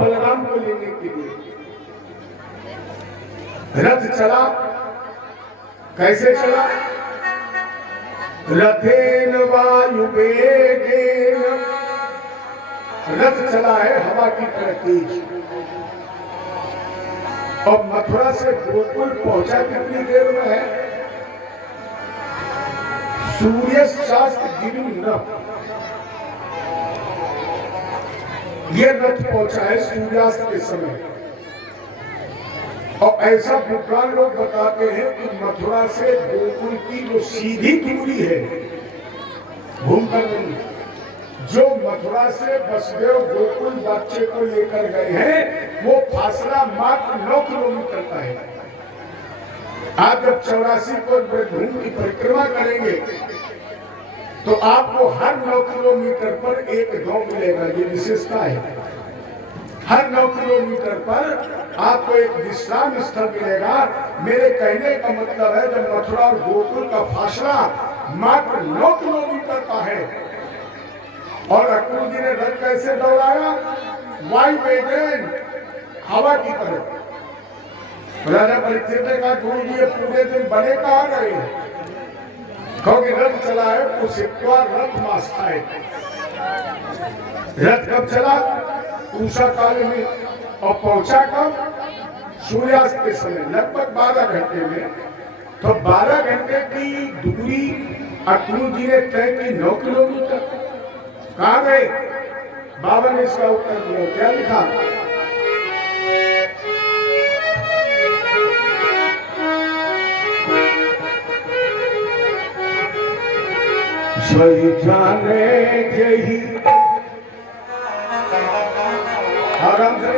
बलराम को लेने के लिए रथ चला। कैसे चला? रथेन वायुवेगेन, रथ चला है हवा की तरह तेज। और मथुरा से गोकुल पहुंचा कितनी देर में है? सूर्य शास्त्र गिरी न, ये रथ पहुंचा है सूर्यास्त के समय। और ऐसा विद्वान लोग बताते हैं कि मथुरा से गोकुल की जो सीधी दूरी है, घूमकर नहीं, जो मथुरा से वसुदेव गोकुल बच्चे को लेकर गए हैं, वो फासला मात्र 9 किलोमीटर का है। आप जब 84 को ब्रजभूमि की परिक्रमा करेंगे तो आपको हर 9 किलोमीटर पर एक गांव मिलेगा। ये विशेषता है, हर 9 किलोमीटर पर आपको एक विश्राम स्थल मिलेगा। मेरे कहने का मतलब है जब मथुरा और गोकुल का फासला मात्र 9 किलोमीटर का है, और अक्रूर जी ने रथ कैसे दौड़ाया? वायुवेगेन, हवा की तरह। राजा परीक्षित ने कहा गुरु जी पूरे दिन बने कहाँ रहे? क्योंकि रथ चला है कुशित्वा रथ मास्थाए। रथ कब चला? उषा काल में। और पहुंचा कब? सूर्यास्त के समय, लगभग 12 घंटे में। तो 12 घंटे की दूरी अक्रूर जी ने तय की 9 किलोमीटर। कहाँ गए? बाबा ने इसका उत्तर दिया। क्या लिखा? सही जाने यही आराम से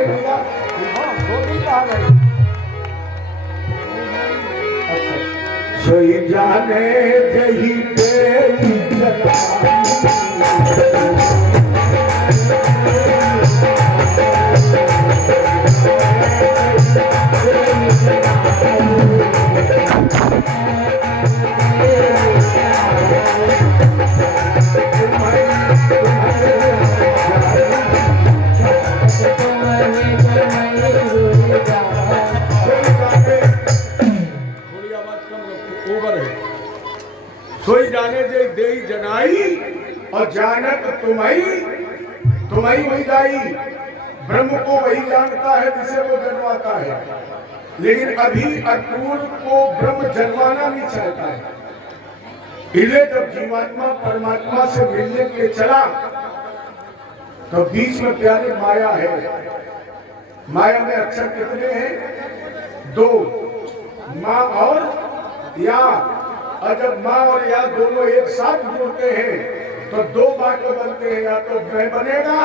सही जाने यही सोई जाने दे देई जनाई और जानत तुम्हारी वही जाई। ब्रह्म को वही जानता है जिसे वो जन्माता है, लेकिन अभी अक्रूर को ब्रह्म जन्माना नहीं चाहता है। इसलिए जब जीवात्मा परमात्मा से मिलने के लिए चला तो बीच में प्यारे माया है। माया में अक्षर कितने हैं? 2, माँ और या। और जब माँ और या दोनों एक साथ जुड़ते हैं तो 2 बातें बनते हैं, या तो मैं बनेगा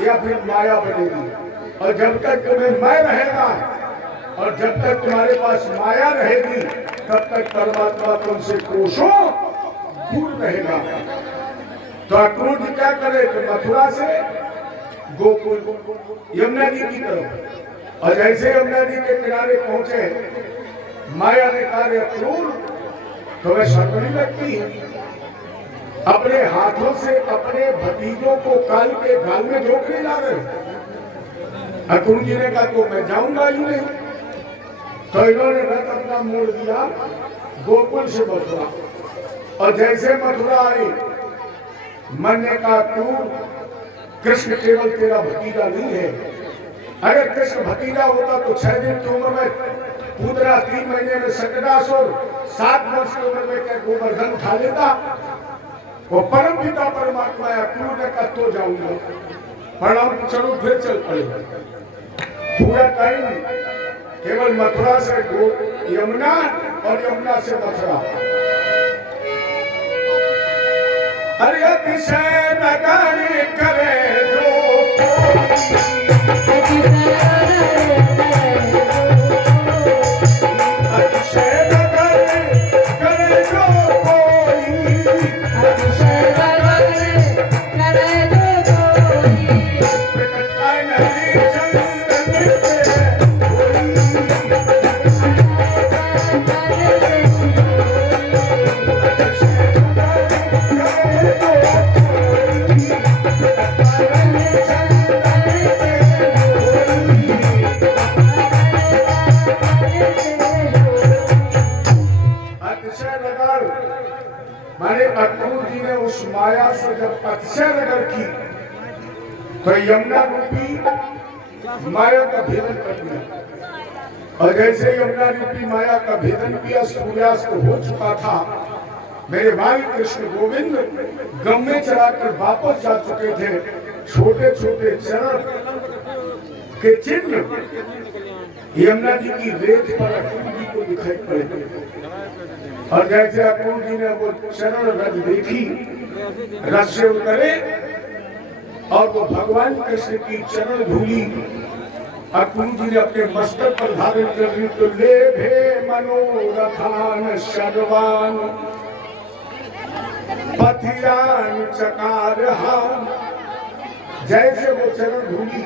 या फिर माया बनेगी। और जब तक तुम्हें मैं रहेगा और जब तक तुम्हारे पास माया रहेगी तब तक परमात्मा तुमसे कोसों दूर रहेगा। तो अक्रूर जी क्या करे? तो मथुरा से गोकुल यमुना जी की तरफ, और जैसे यमुना जी के किनारे पहुंचे माया ने कहा अक्रूर तुम्हें शर्म नहीं लगती है? अपने हाथों से अपने भतीजों को काल के गाल में झोंकने ला रहे। अक्रूर जी ने कहा तो मैं जाऊंगा ही नहीं। तो इन्होंने रथ अपना मोड़ दिया गोकुल से मथुरा। और जैसे मथुरा आई मन ने कहा अक्रूर कृष्ण केवल तेरा भतीजा नहीं है। अगर कृष्ण भतीजा होता तो 6 दिन की उम्र में पूतना, 3 महीने में सकटासुर, 7 वर्ष की उम्र में क्या गोवर्धन उठा लेता। वो परम पिता परमात्मा है। अक्रूर ने कहा तो जाऊंगा। प्रणाम चलो फिर चल पड़े। पूरा टाइम केवल मथुरा से यमुना और यमुना से मथुरा। अरे अतिशय नगर करे जो अक्रूर जी ने उस माया से जब अक्षय नगर की तो यमुना रूपी माया का भेदन कर दिया। और जैसे यमुना रूपी माया का भेदन किया, सूर्यास्त हो चुका था। मेरे भाई कृष्ण गोविंद गम में चलाकर वापस जा चुके थे। छोटे छोटे चरण के चिन्ह यमुना जी की रेत पर अक्रूर जी को दिखाई पड़े। और जैसे अक्रूर जी ने वो चरण रज देखी, रथ से उतरे और वो भगवान कृष्ण की चरण धूली अक्रूर जी ने अपने मस्तक पर धारण कर ली। तो ले भे मनोरथान शर्वान पथियान चकार। जैसे वो चरण धूली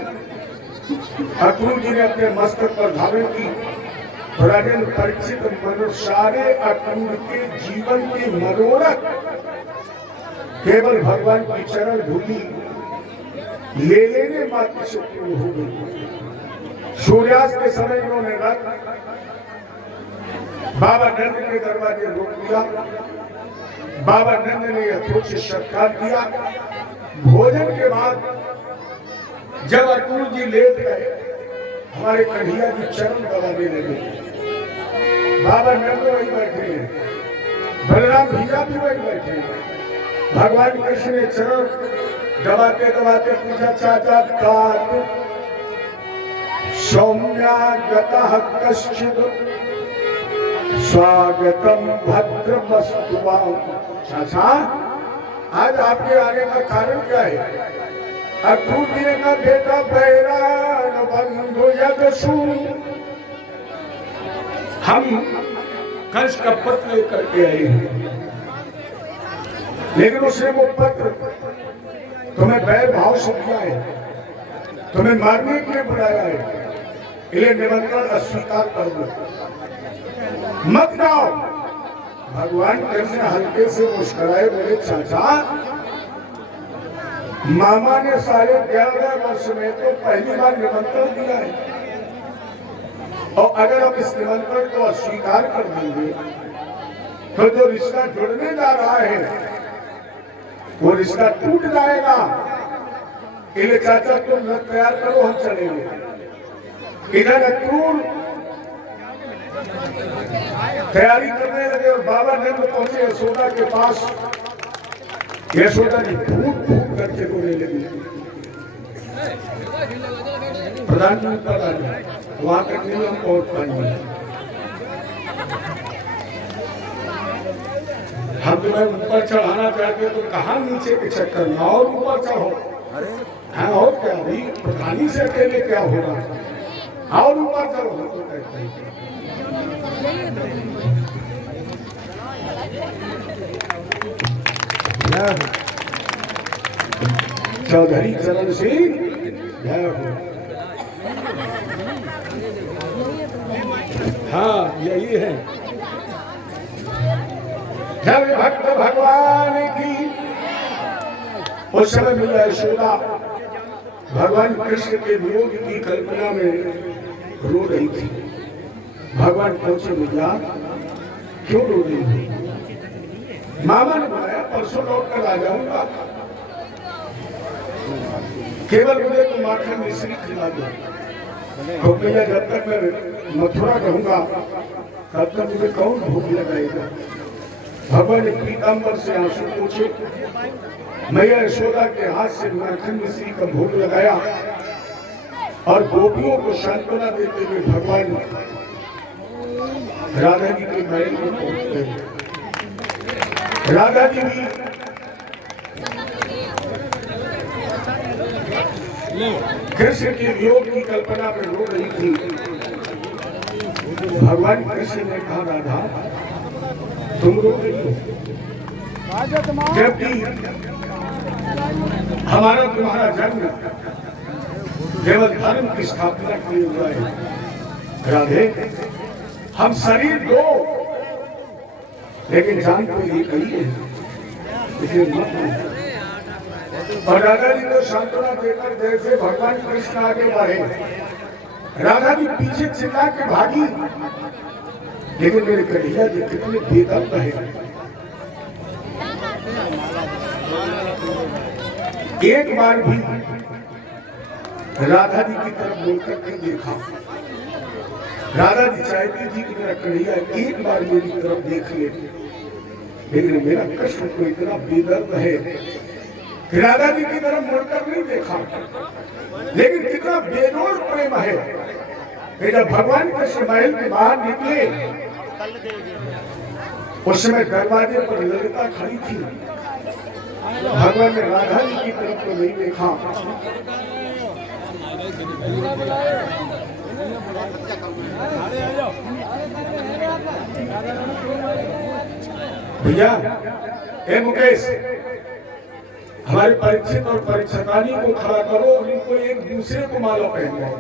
अक्रूर जी ने अपने मस्तक पर धारण की, राजन परिचित मनुष्य अक्रूर के जीवन की मनोरथ केवल भगवान की चरण धूली ले लेने मात्र से पूर्ण हो गई। सूर्यास्त के समय इन्होंने रथ बाबा नंद के दरवाजे रोक दिया। बाबा नंद ने यथोचित सत्कार किया। भोजन के बाद जब अक्रूर जी लेट गए, हमारे कन्हैया जी चरण दबाने लगे। बाबा नंद वही बैठे हैं, बलराम भैया भी वही बैठे हैं। भगवान कृष्ण ने चरण दबाते दबाते पूछा, चाचा तात सौम्यागतः कश्चित् स्वागतम भद्रमस्तु। चाचा, आज आपके आने का कारण क्या है? अक्रूर जी ने कहा, बेटा बैरान बंधु यदसु, हम कंस का पत्र लेकर के आए हैं, लेकिन उसने वो पत्र तुम्हें बैर भाव से दिया है, तुम्हें मारने के लिए बुलाया है। इसलिए निमंत्रण अस्वीकार कर दो, मत जाओ। भगवान कृष्ण हल्के से मुस्कुराए, बोले, चाचा, मामा ने सारे 11 वर्ष में तो पहली बार निमंत्रण दिया है, और अगर हम इस निमंत्रण को अस्वीकार कर देंगे तो जो रिश्ता जुड़ने जा रहा है वो रिश्ता टूट जाएगा। इसलिए चाचा तुम रथ तैयार करो, हम चलेंगे। इधर अक्रूर तैयारी करने लगे और बाबा नंद पहुंचे यशोदा के पास। यशोदा जी फूट फूट करके रोने लगी। प्रधानमंत्री पर आ जाए, वहां तक नहीं हम पहुंच पाएंगे। हम तुम्हें ऊपर चढ़ाना चाहते हो तो कहाँ नीचे के चक्कर में, और ऊपर चढ़ो। हाँ, और क्या, अभी प्रधानी से अकेले क्या होगा, और ऊपर चढ़ो। तो कहते हैं चौधरी चरण सिंह जय हो। हाँ, यही है। जब भक्त भगवान की उस समय मैया यशोदा भगवान कृष्ण के वियोग की कल्पना में रो रही थी। भगवान पहुंचे, मैया क्यों रो रही थी? मामा ने बुलाया, परसों लौट कर आ जाऊंगा, केवल मुझे तो माखन मिश्री खिला दो। तो मैया, जब तक मैं मथुरा रहूंगा तब तक मुझे कौन भूख लगाएगा? भगवान ने पीताम्बर से आंसू पोंछे, मैया यशोदा के हाथ से माखन मिश्री का भोग लगाया और गोपियों को सांत्वना देते हुए भगवान राधा जी के महल में पहुंच गए। राधा जी भी कृष्ण के वियोग की कल्पना में रो रही थी। भगवान कृष्ण ने कहा, राधा तुम रो रही हो, जबकि हमारा तुम्हारा जन्म केवल धर्म की स्थापना के लिए हुआ है। राधे, हम शरीर दो लेकिन जान तो एक ही है, इसलिए मत रो। और राधा जी को सांत्वना देकर जैसे भगवान कृष्ण आगे बढ़े, राधा जी पीछे चिल्ला के भागी। लेकिन मेरे कन्हैया जी कितने बेदर्द है, एक बार भी राधा जी की तरफ बोलकर नहीं देखा। राधा जी चाहती थी कि मेरा कन्हैया एक बार मेरी तरफ देख ले, लेकिन मेरा कृष्ण को इतना बेदर्द है कि राधा जी की तरफ मुड़कर नहीं देखा। लेकिन कितना बेजोड़ प्रेम है कि जब भगवान कृष्ण महल के बाहर निकले, उस समय दरवाजे पर ललिता खड़ी थी। भगवान ने राधा जी की तरफ तो नहीं देखा, भैया ए मुकेश, हमारे परीक्षित और परीक्षकानी को खड़ा करो और इनको एक दूसरे को माला पहनवाओ,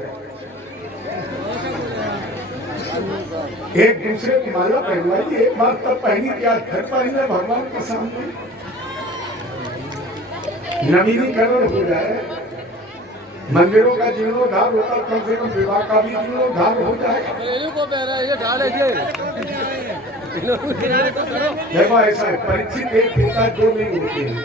एक दूसरे को माला पहनवाइए। एक बार तब पहनी क्या घर पर ही भगवान के सामने नवीनीकरण हो जाए, मंदिरों का जीर्णोद्धार होता, कम से कम विवाह का भी जीर्णोद्धार हो जाए। देखो ऐसा है, परीक्षित एक होता है, दो नहीं होते हैं।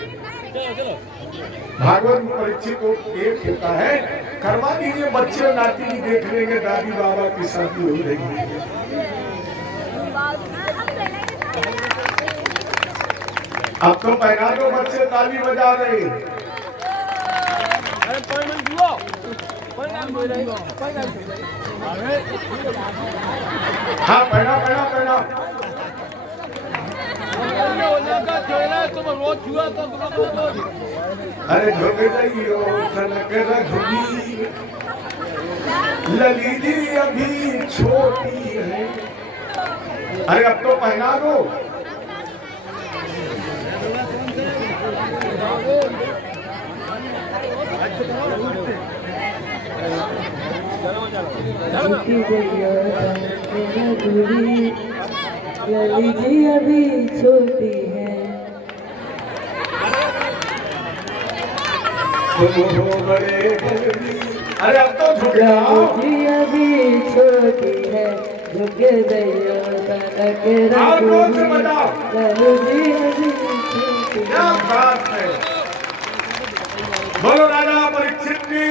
भागवत में परीक्षित एक होता है। करवा दीजिए, बच्चे नाती भी देख लेंगे, दादी बाबा की शादी हो रही। अब तो पहना दो, बच्चे ताली बजा रहे हैं। हाँ पहना पहना पहना। अरे झुक जाइयो सनक रघुबीर, लली जी अभी छोटी है। अरे अब तो पहना दो। लली जी अभी छोटी है, अरे अब तो झुक जाओ। लली जी अभी छोटी है, झुक जाइयो कनक रघुबीर, लली जी अभी छोटी है। क्या बात है, बोलो राजा परीक्षित की।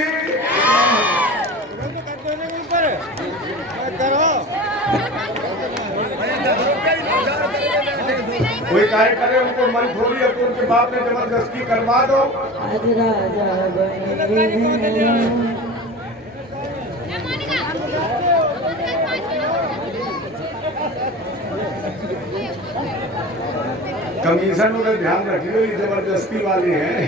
कोई कार्य करे उनको मन थोड़ी है तो उनके बाप ने जबरदस्ती करवा दो। आज राजा बने हैं, कमीशन का ध्यान रखियो, ये जबरदस्ती वाले हैं।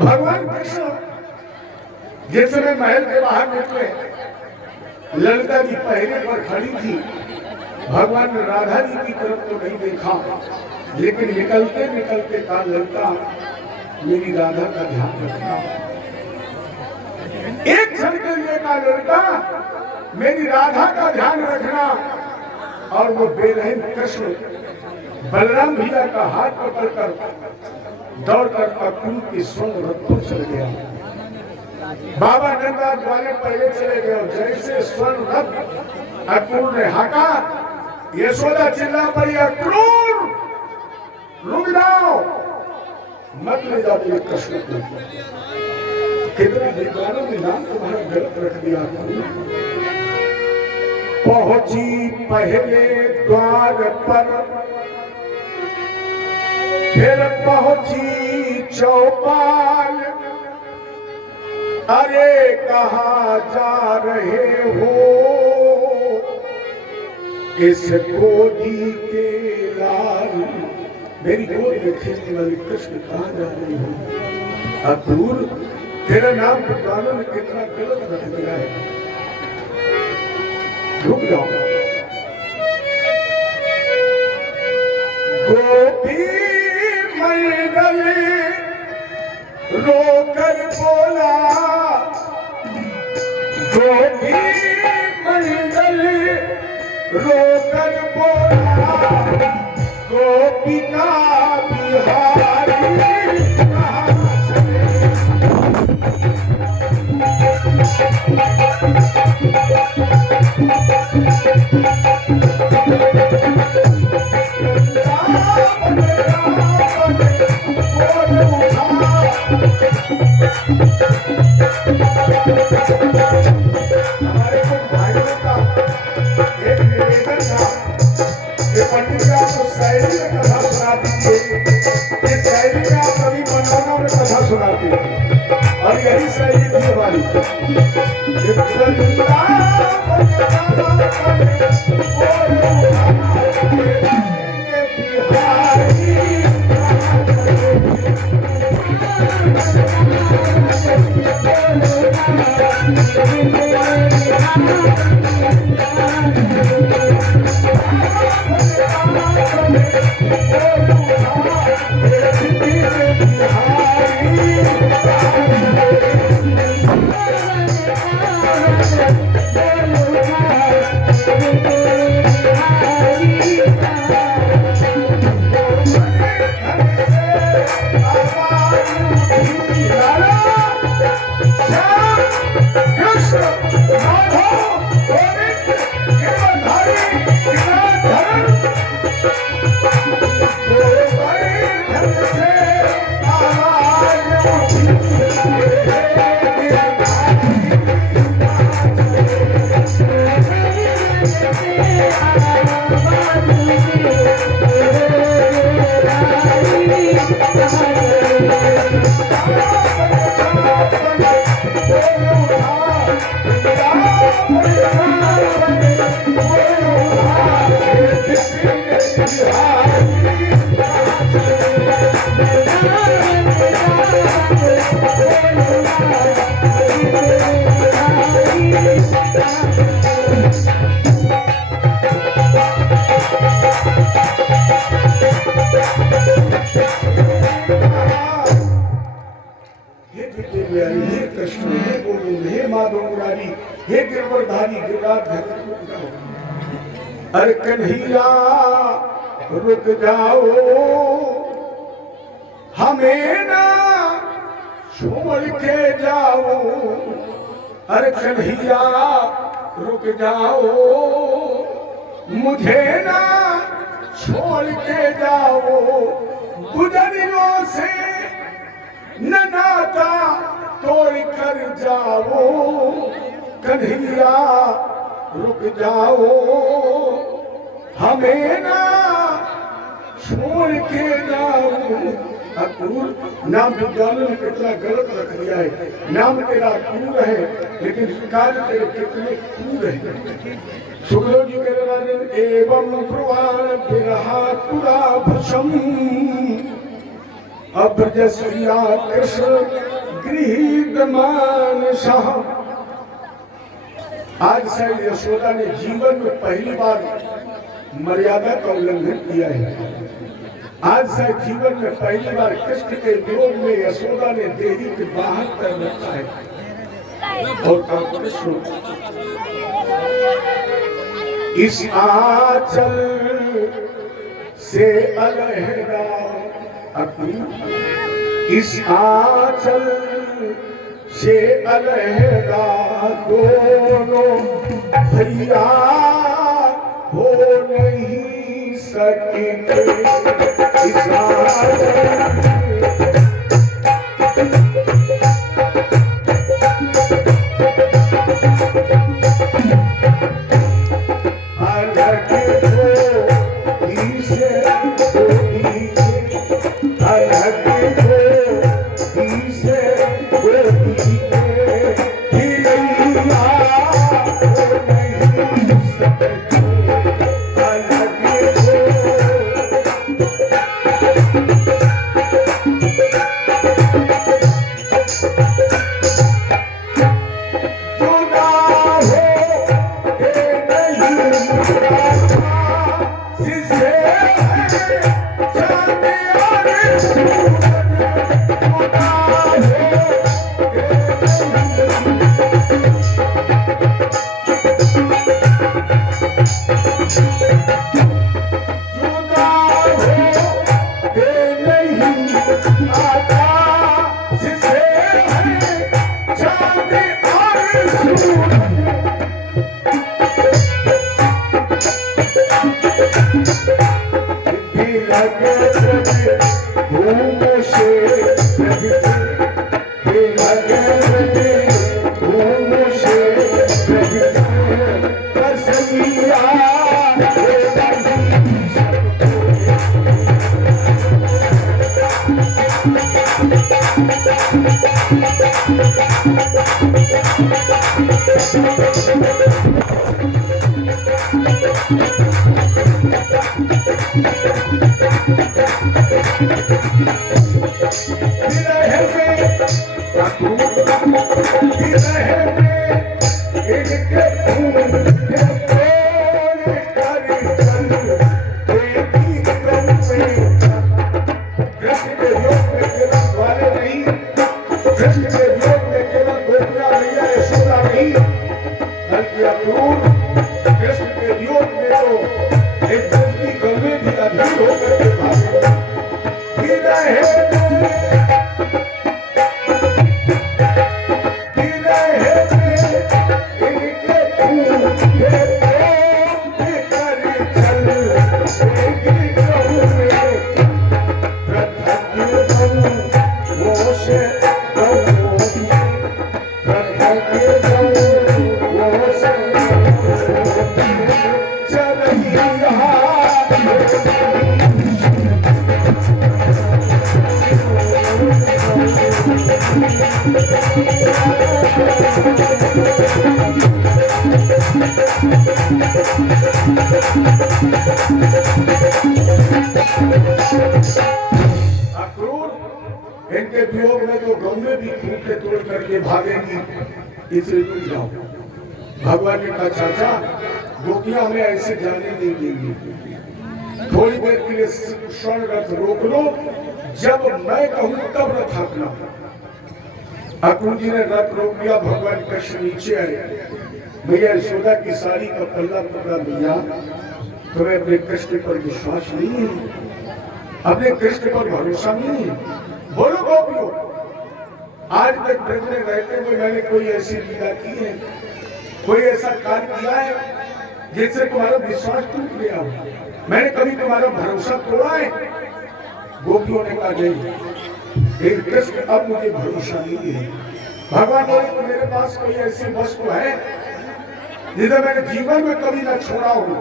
भगवान कृष्ण जिस समय महल के बाहर निकले, ललिता जी पहले पर खड़ी थी। भगवान ने राधा जी की तरफ तो नहीं देखा, लेकिन निकलते निकलते कहा, ललिता मेरी राधा का ध्यान रखना। एक क्षण के लिए कहा, ललिता मेरी राधा का ध्यान रखना। और वो बेरहम कृष्ण बलराम भैया का हाथ पकड़कर दौड़कर अकुल के स्वर्ण रथ पर चल गया। बाबा नंदलाल वाले पहले चले गए, और जैसे स्वर्ण रथ अक्रूर ने हाका, यशोदा चिल्ला पड़ी, अक्रूर रुक जाओ, मत ले जाओ ये कृष्ण को। कितने विद्वानों ने नाम तुम्हारा गलत रख दिया। पहुंची पहले द्वार पर, फिर पहुंची चौपाल। अरे कहाँ जा रहे हो इस गोदी के लाल, मेरी गोद में खेलने वाले कृष्ण कहाँ जा रहे हो। अक्रूर तेरा नाम विद्वानों ने कितना गलत रख दिया है, रुक जाओ। गोपी मंडल रोकर बोला, गोपी मंडल रोकर बोला, गोपिका बिहारी कहाँ चले। हमारे कुछ भाइयों का एक निवेदन था कि पंडित जी आपको शायरी में कथा सुना दीजिए। इस शायरी में आप कभी मनोरंजन में कथा सुनाते थे और यही शायरी थी हमारी। हे कृष्ण, हे गोविंद, हे माधव मुरारी, हे गिरवरधारी गिरिराज। अरे कन्हैया रुक जाओ, हमें ना छोड़ के जाओ। अरे कन्हैया रुक जाओ, मुझे ना छोड़ के जाओ। गुजरियों से न नाता तोड़ कर जाओ। कन्हैया रुक जाओ, हमें ना छोड़ के जाओ। अक्रूर नाम विद्वानों ने कितना गलत रख दिया है। नाम तेरा अक्रूर है लेकिन कार्य तेरे कितने क्रूर है। सुखदेव जी कह रहे एवं ब्रुवाण विरहा पुरा भृशम अब्रजस्या कृष्ण गृहीतमान शाह। आज शायद यशोदा ने जीवन में पहली बार मर्यादा का उल्लंघन किया है। आज शायद जीवन में पहली बार कृष्ण के विरोध में यशोदा ने देवी के बाहर कर रखा है। और कृष्ण इस आंचल से अलहदा, इस आंचल से अलहदा दोनों भैया हो नहीं सके। इस आंचल घूम से इनके वियोग में तो गौएं भी खूंटे तोड़ करके भागेंगी, इसे रुक जाओ। भगवान ने कहा चाचा गोपियां हमें ऐसे जाने नहीं देंगी, थोड़ी देर के लिए क्षण रथ रोक लो, जब मैं कहूं तब रथ हाँकना। अक्रूर जी ने रथ रोक दिया, भगवान कृष्ण नीचे आए। भैया यशोदा की साड़ी का पल्ला पकड़ा, भैया तुम्हें अपने कृष्ण पर विश्वास नहीं है, अपने कृष्ण पर भरोसा नहीं है? बोलो गोपियों, आज तक ब्रज में रहते हुए मैंने कोई ऐसी लीला की है, कोई ऐसा कार्य किया है जिससे तुम्हारा विश्वास टूट गया हो? मैंने कभी तुम्हारा भरोसा तोड़ा है? गोपियों ने कहा नहीं, एक कृष्ण अब मुझे भरोसा नहीं है। भगवान बोले तो मेरे पास कोई ऐसी वस्तु है जिसे मैंने जीवन में कभी न छोड़ा हो।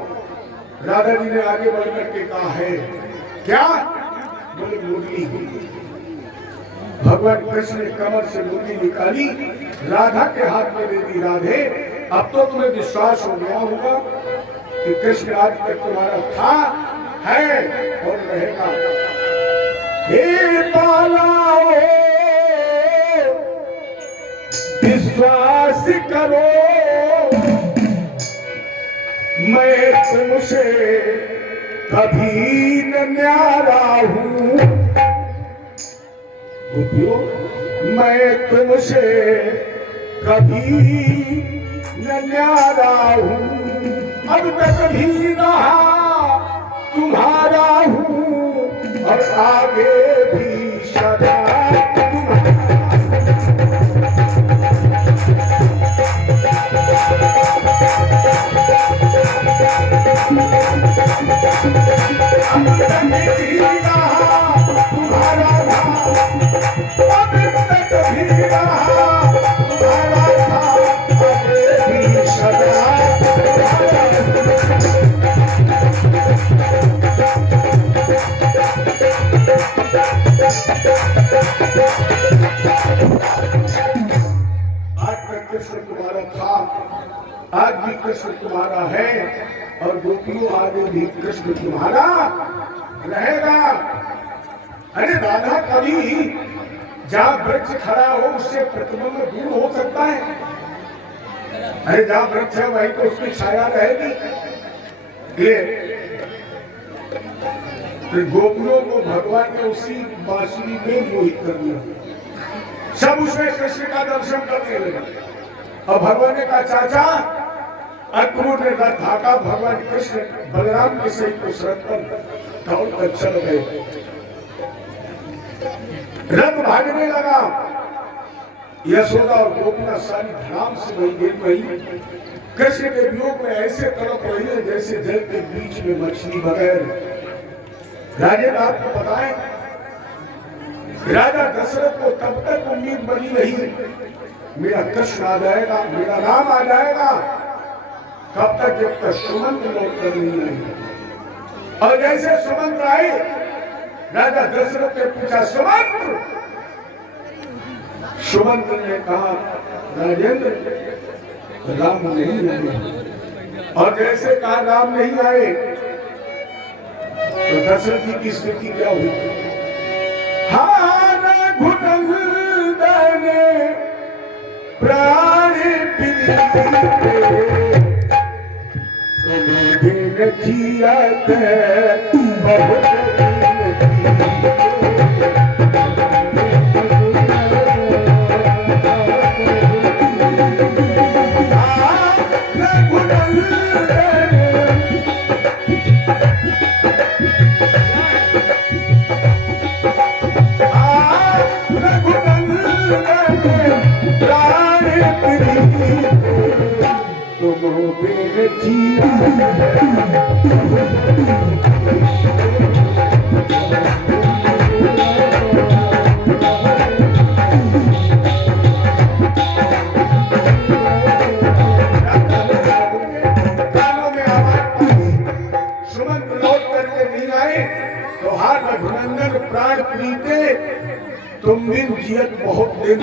राधा जी ने आगे बढ़ करके कहा है क्या? बोले मुरली। भगवान कृष्ण ने कमर से मुरली निकाली, राधा के हाथ में दे दी। राधे अब तो तुम्हें विश्वास हो गया होगा कि कृष्ण आज तक तुम्हारा था, है और रहेगा। हे पालाओ विश्वास करो, मैं तुमसे कभी न न्यारा हूं। मैं तुमसे कभी न न्यारा हूं, अब तक भी रहा तुम्हारा हूं और आगे भी सदा तुम्हारा। कृष्ण तुम्हारा था, आज भी कृष्ण तुम्हारा है और गोपियों आगे भी कृष्ण तुम्हारा रहेगा। अरे राधा कभी जहाँ वृक्ष खड़ा हो उससे प्रतिबिंब दूर हो सकता है? अरे जहाँ वृक्ष है वहीं तो उसकी छाया रहेगी। तो गोपियों को भगवान ने उसी बांसुरी में मोहित कर दिया, सब उसमें कृष्ण का दर्शन करने लगे। और भगवान ने कहा चाचा, अक्रूर ने रथ हाँका, भगवान कृष्ण बलराम के सहित उस रथ पर दौड़ कर चल गए। रथ भागने लगा, यशोदा और गोपियां सारी धड़ाम से वही गिर गई। कृष्ण के वियोग में ऐसे तड़प रही है जैसे जल के बीच में मछली बगैर। राजेंद्र आपको पता है राजा दशरथ को तब तक उम्मीद बनी रही, मेरा कृष्ण आ जाएगा, मेरा राम आ जाएगा, कब तक, जब तक सुमंत्र लौट कर नहीं आए। और जैसे सुमंत्र आए, राजा दशरथ ने पूछा, सुमंत्र? सुमंत्र ने कहा, राजेंद्र राम नहीं आए। और जैसे कहा राम नहीं आए, तो दशरथ जी की स्थिति क्या हुई? रघुनंदन प्राण प्रीते दिन जियत बहुत प्राण प्रीते तुम बिन जियत बहुत दिन।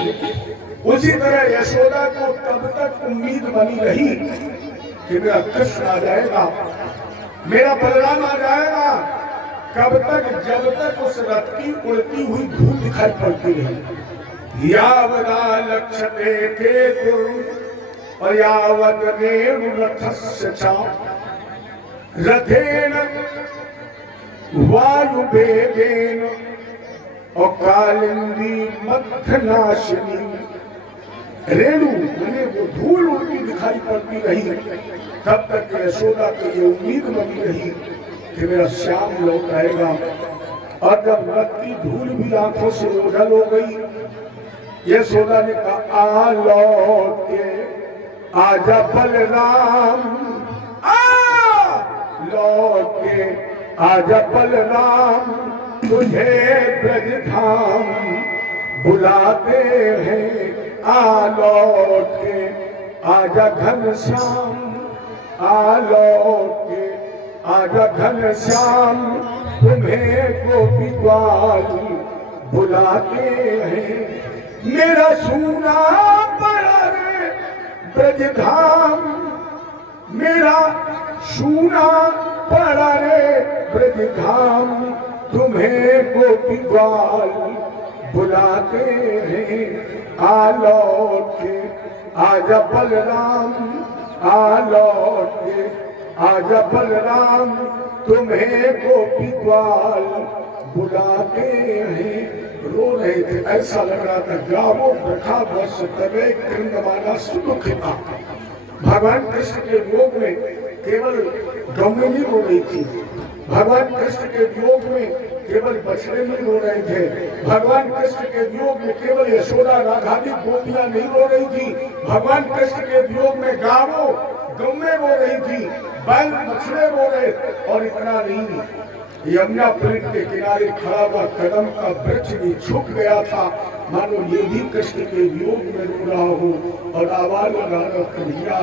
उसी तरह यशोदा को तब तक उम्मीद बनी रही कि मेरा कृष्ण आ जाएगा, मेरा बलराम आ जाएगा, कब तक, जब तक उस रथ की उड़ती हुई धूल दिखाई पड़ती रही। यावदा लक्ष्यते केतुर् और यावद रेणु रथस्य च रथेन वायु वेगेन और कालिंदी मध्यनाशिनी। रेणु मैंने वो धूल उड़ती दिखाई पड़ती रही, तब तक यशोदा को ये उम्मीद बनी रही कि मेरा श्याम लौट आएगा। और जब रथ की धूल भी आंखों से ओझल हो गई, यशोदा ने कहा, आ लौट के आजा बलराम, आ लौट के आजा बलराम, तुझे ब्रजधाम बुलाते हैं। आ लौट के आजा घनश्याम, आ लौट के आजा घनश्याम, तुम्हें गोपी ग्वाल बुलाते हैं। मेरा सूना पड़ा रे ब्रजधाम, मेरा सूना पड़ा रे ब्रजधाम, तुम्हें गोपी ग्वाल बुलाते हैं। आ लौट के आजा बलराम, आ लौट के आजा बलराम, तुम्हें गोपी ग्वाल बुलाते हैं। रो रहे थे, ऐसा लग रहा था गावो प्रखा वर्ष तवे कृंदमाना सुदुखिता। भगवान कृष्ण के वियोग में केवल गौएं नहीं रो रही थी, भगवान कृष्ण के वियोग में केवल बछड़े नहीं रो रहे थे, भगवान कृष्ण के वियोग में केवल यशोदा राधादी गोपियां नहीं रो रही थी, भगवान कृष्ण के वियोग में गावों गौएं रो रही थी, बैल बछड़े रो रहे। और इतना नहीं, यमुना पुलिन के किनारे खड़ा हुआ कदम का वृक्ष भी झुक गया था, मानो ये भी कृष्ण के वियोग में रो रहा हो और आवाज लगा रहा, कन्हैया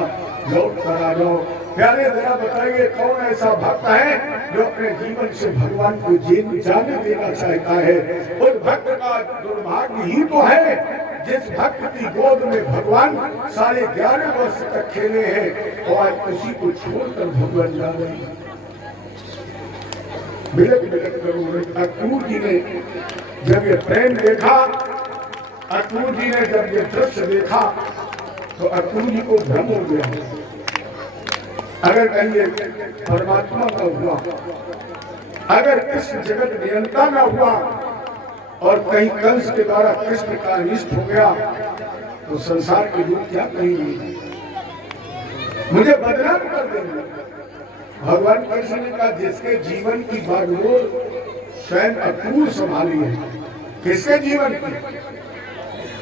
लौट कर आ जाओ। प्यारे जरा बताइए, कौन ऐसा भक्त है जो अपने जीवन से भगवान को जाने देना चाहता है? उस भक्त का दुर्भाग्य ही तो है जिस भक्त की गोद में भगवान 11.5 वर्ष तक खेले हैं और आज उसी को छोड़कर भगवान जा रहे हैं। बिलक बिलक कर अक्रूर जी ने जब ये प्रेम देखा, अक्रूर जी ने जब ये दृश्य देखा तो अक्रूर जी को भ्रम हो गया। अगर कहीं परमात्मा का हुआ, अगर कृष्ण जगत नियंता न हुआ और कहीं कंस के द्वारा कृष्ण का अनिष्ट हो गया तो संसार के लोग क्या कहेंगे, मुझे बदनाम कर देंगे। भगवान कृष्ण ने कहा, जिसके जीवन की बागडोर स्वयं अक्रूर संभाली है, किसके जीवन की?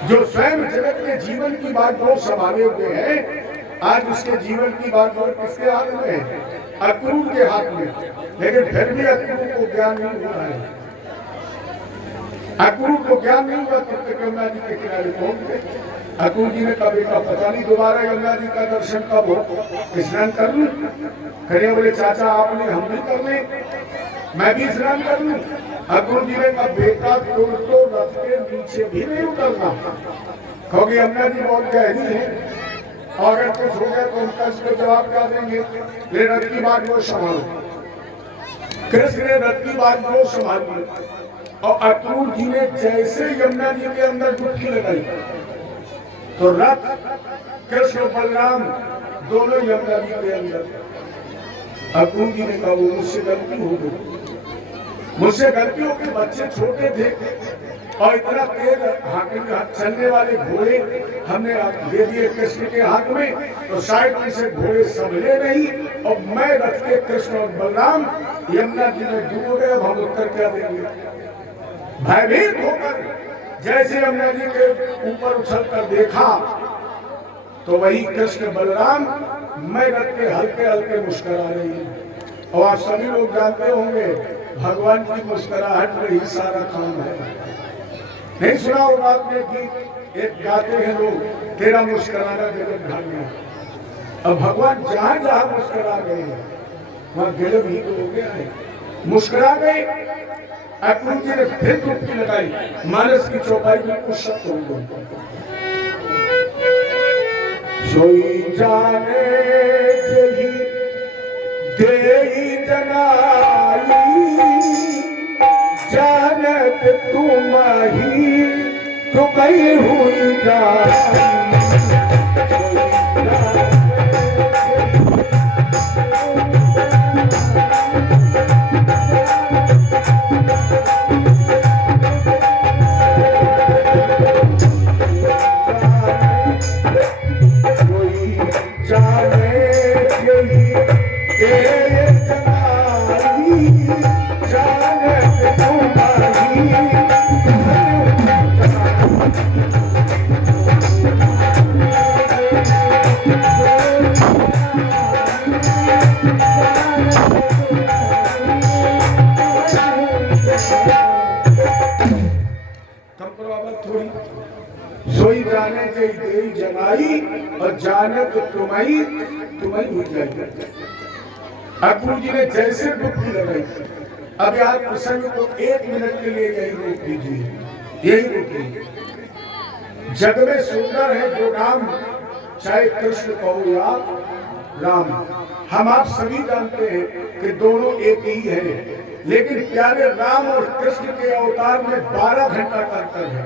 जो स्वयं जगत के जीवन की बागडोर संभाले हुए हैं, आज उसके जीवन की बागडोर किसके हाथ में है? अक्रूर के हाथ में। लेकिन फिर भी अक्रूर को ज्ञान नहीं हो रहा है। अक्रूर को ज्ञान नहीं हुआ तब तक यमुना जी के किनारे पहुंच गए। अक्रूर जी ने कहा बेटा पता नहीं दोबारा यमुना जी का दर्शन कब हो, स्नान कर लूं? खड़े बोले चाचा आपने हम भी कर लें, मैं भी स्नान कर लूं? अक्रूर जी ने कहा बेटा तो रथ के नीचे भी नहीं उतरना, क्योंकि यमुना जी बहुत गहरी है और अगर कुछ हो गया तो उनका इसको जवाब क्या देंगे। ये रथ की बात वो संभालो। कृष्ण ने रथ की बात वो संभाली और अक्रूर जी ने जैसे यमुना जी के अंदर डुबकी लगाई तो रथ कृष्ण और बलराम दोनों यमुना जी के अंदर। अक्रूर जी ने कहा वो मुझसे गलती हो गई, मुझसे गलती हो गई, बच्चे छोटे थे और इतना तेज चलने वाले घोड़े हमने दे दिए कृष्ण के हाथ में, तो शायद इसे घोड़े संभले नहीं और मैं रथ के कृष्ण और बलराम यमुना जी में डूब गए। हम उत्तर क्या देंगे? भयभीत होकर जैसे यमुना जी के ऊपर उछलकर देखा तो वही कृष्ण बलराम मैं रथ के हल्के हल्के मुस्कुरा रही है। और आप सभी लोग जानते होंगे भगवान की मुस्कुराहट में ही सारा काम है। नहीं सुना होगा आपने गीत एक गाते हैं लोग, तेरा मुस्कुराना गजब ढाल गया। अब भगवान जहां जहां मुस्कुरा गए वहां गजब ही हो गया है। मुस्कुरा गए, अक्रूर जी ने फिर डुबकी लगाई, मानस की चौपाई में कुछ शब्द हो गए। सोई जाने जही देई जनाई, जानत तुम ही दुबई हुई जाई। सोई जाने के देई जनाई और जानत तुम्हारी हुई जाए। अक्रूर जी ने जैसे डुबकी लगाई, अब यार प्रसंग को 1 मिनट के लिए यही रोक दीजिए, यही रोकिए। जग में सुंदर है जो नाम, चाहे कृष्ण कहो या राम। हम आप सभी जानते हैं कि दोनों एक ही है, लेकिन प्यारे राम और कृष्ण के अवतार में 12 घंटा का अंतर है।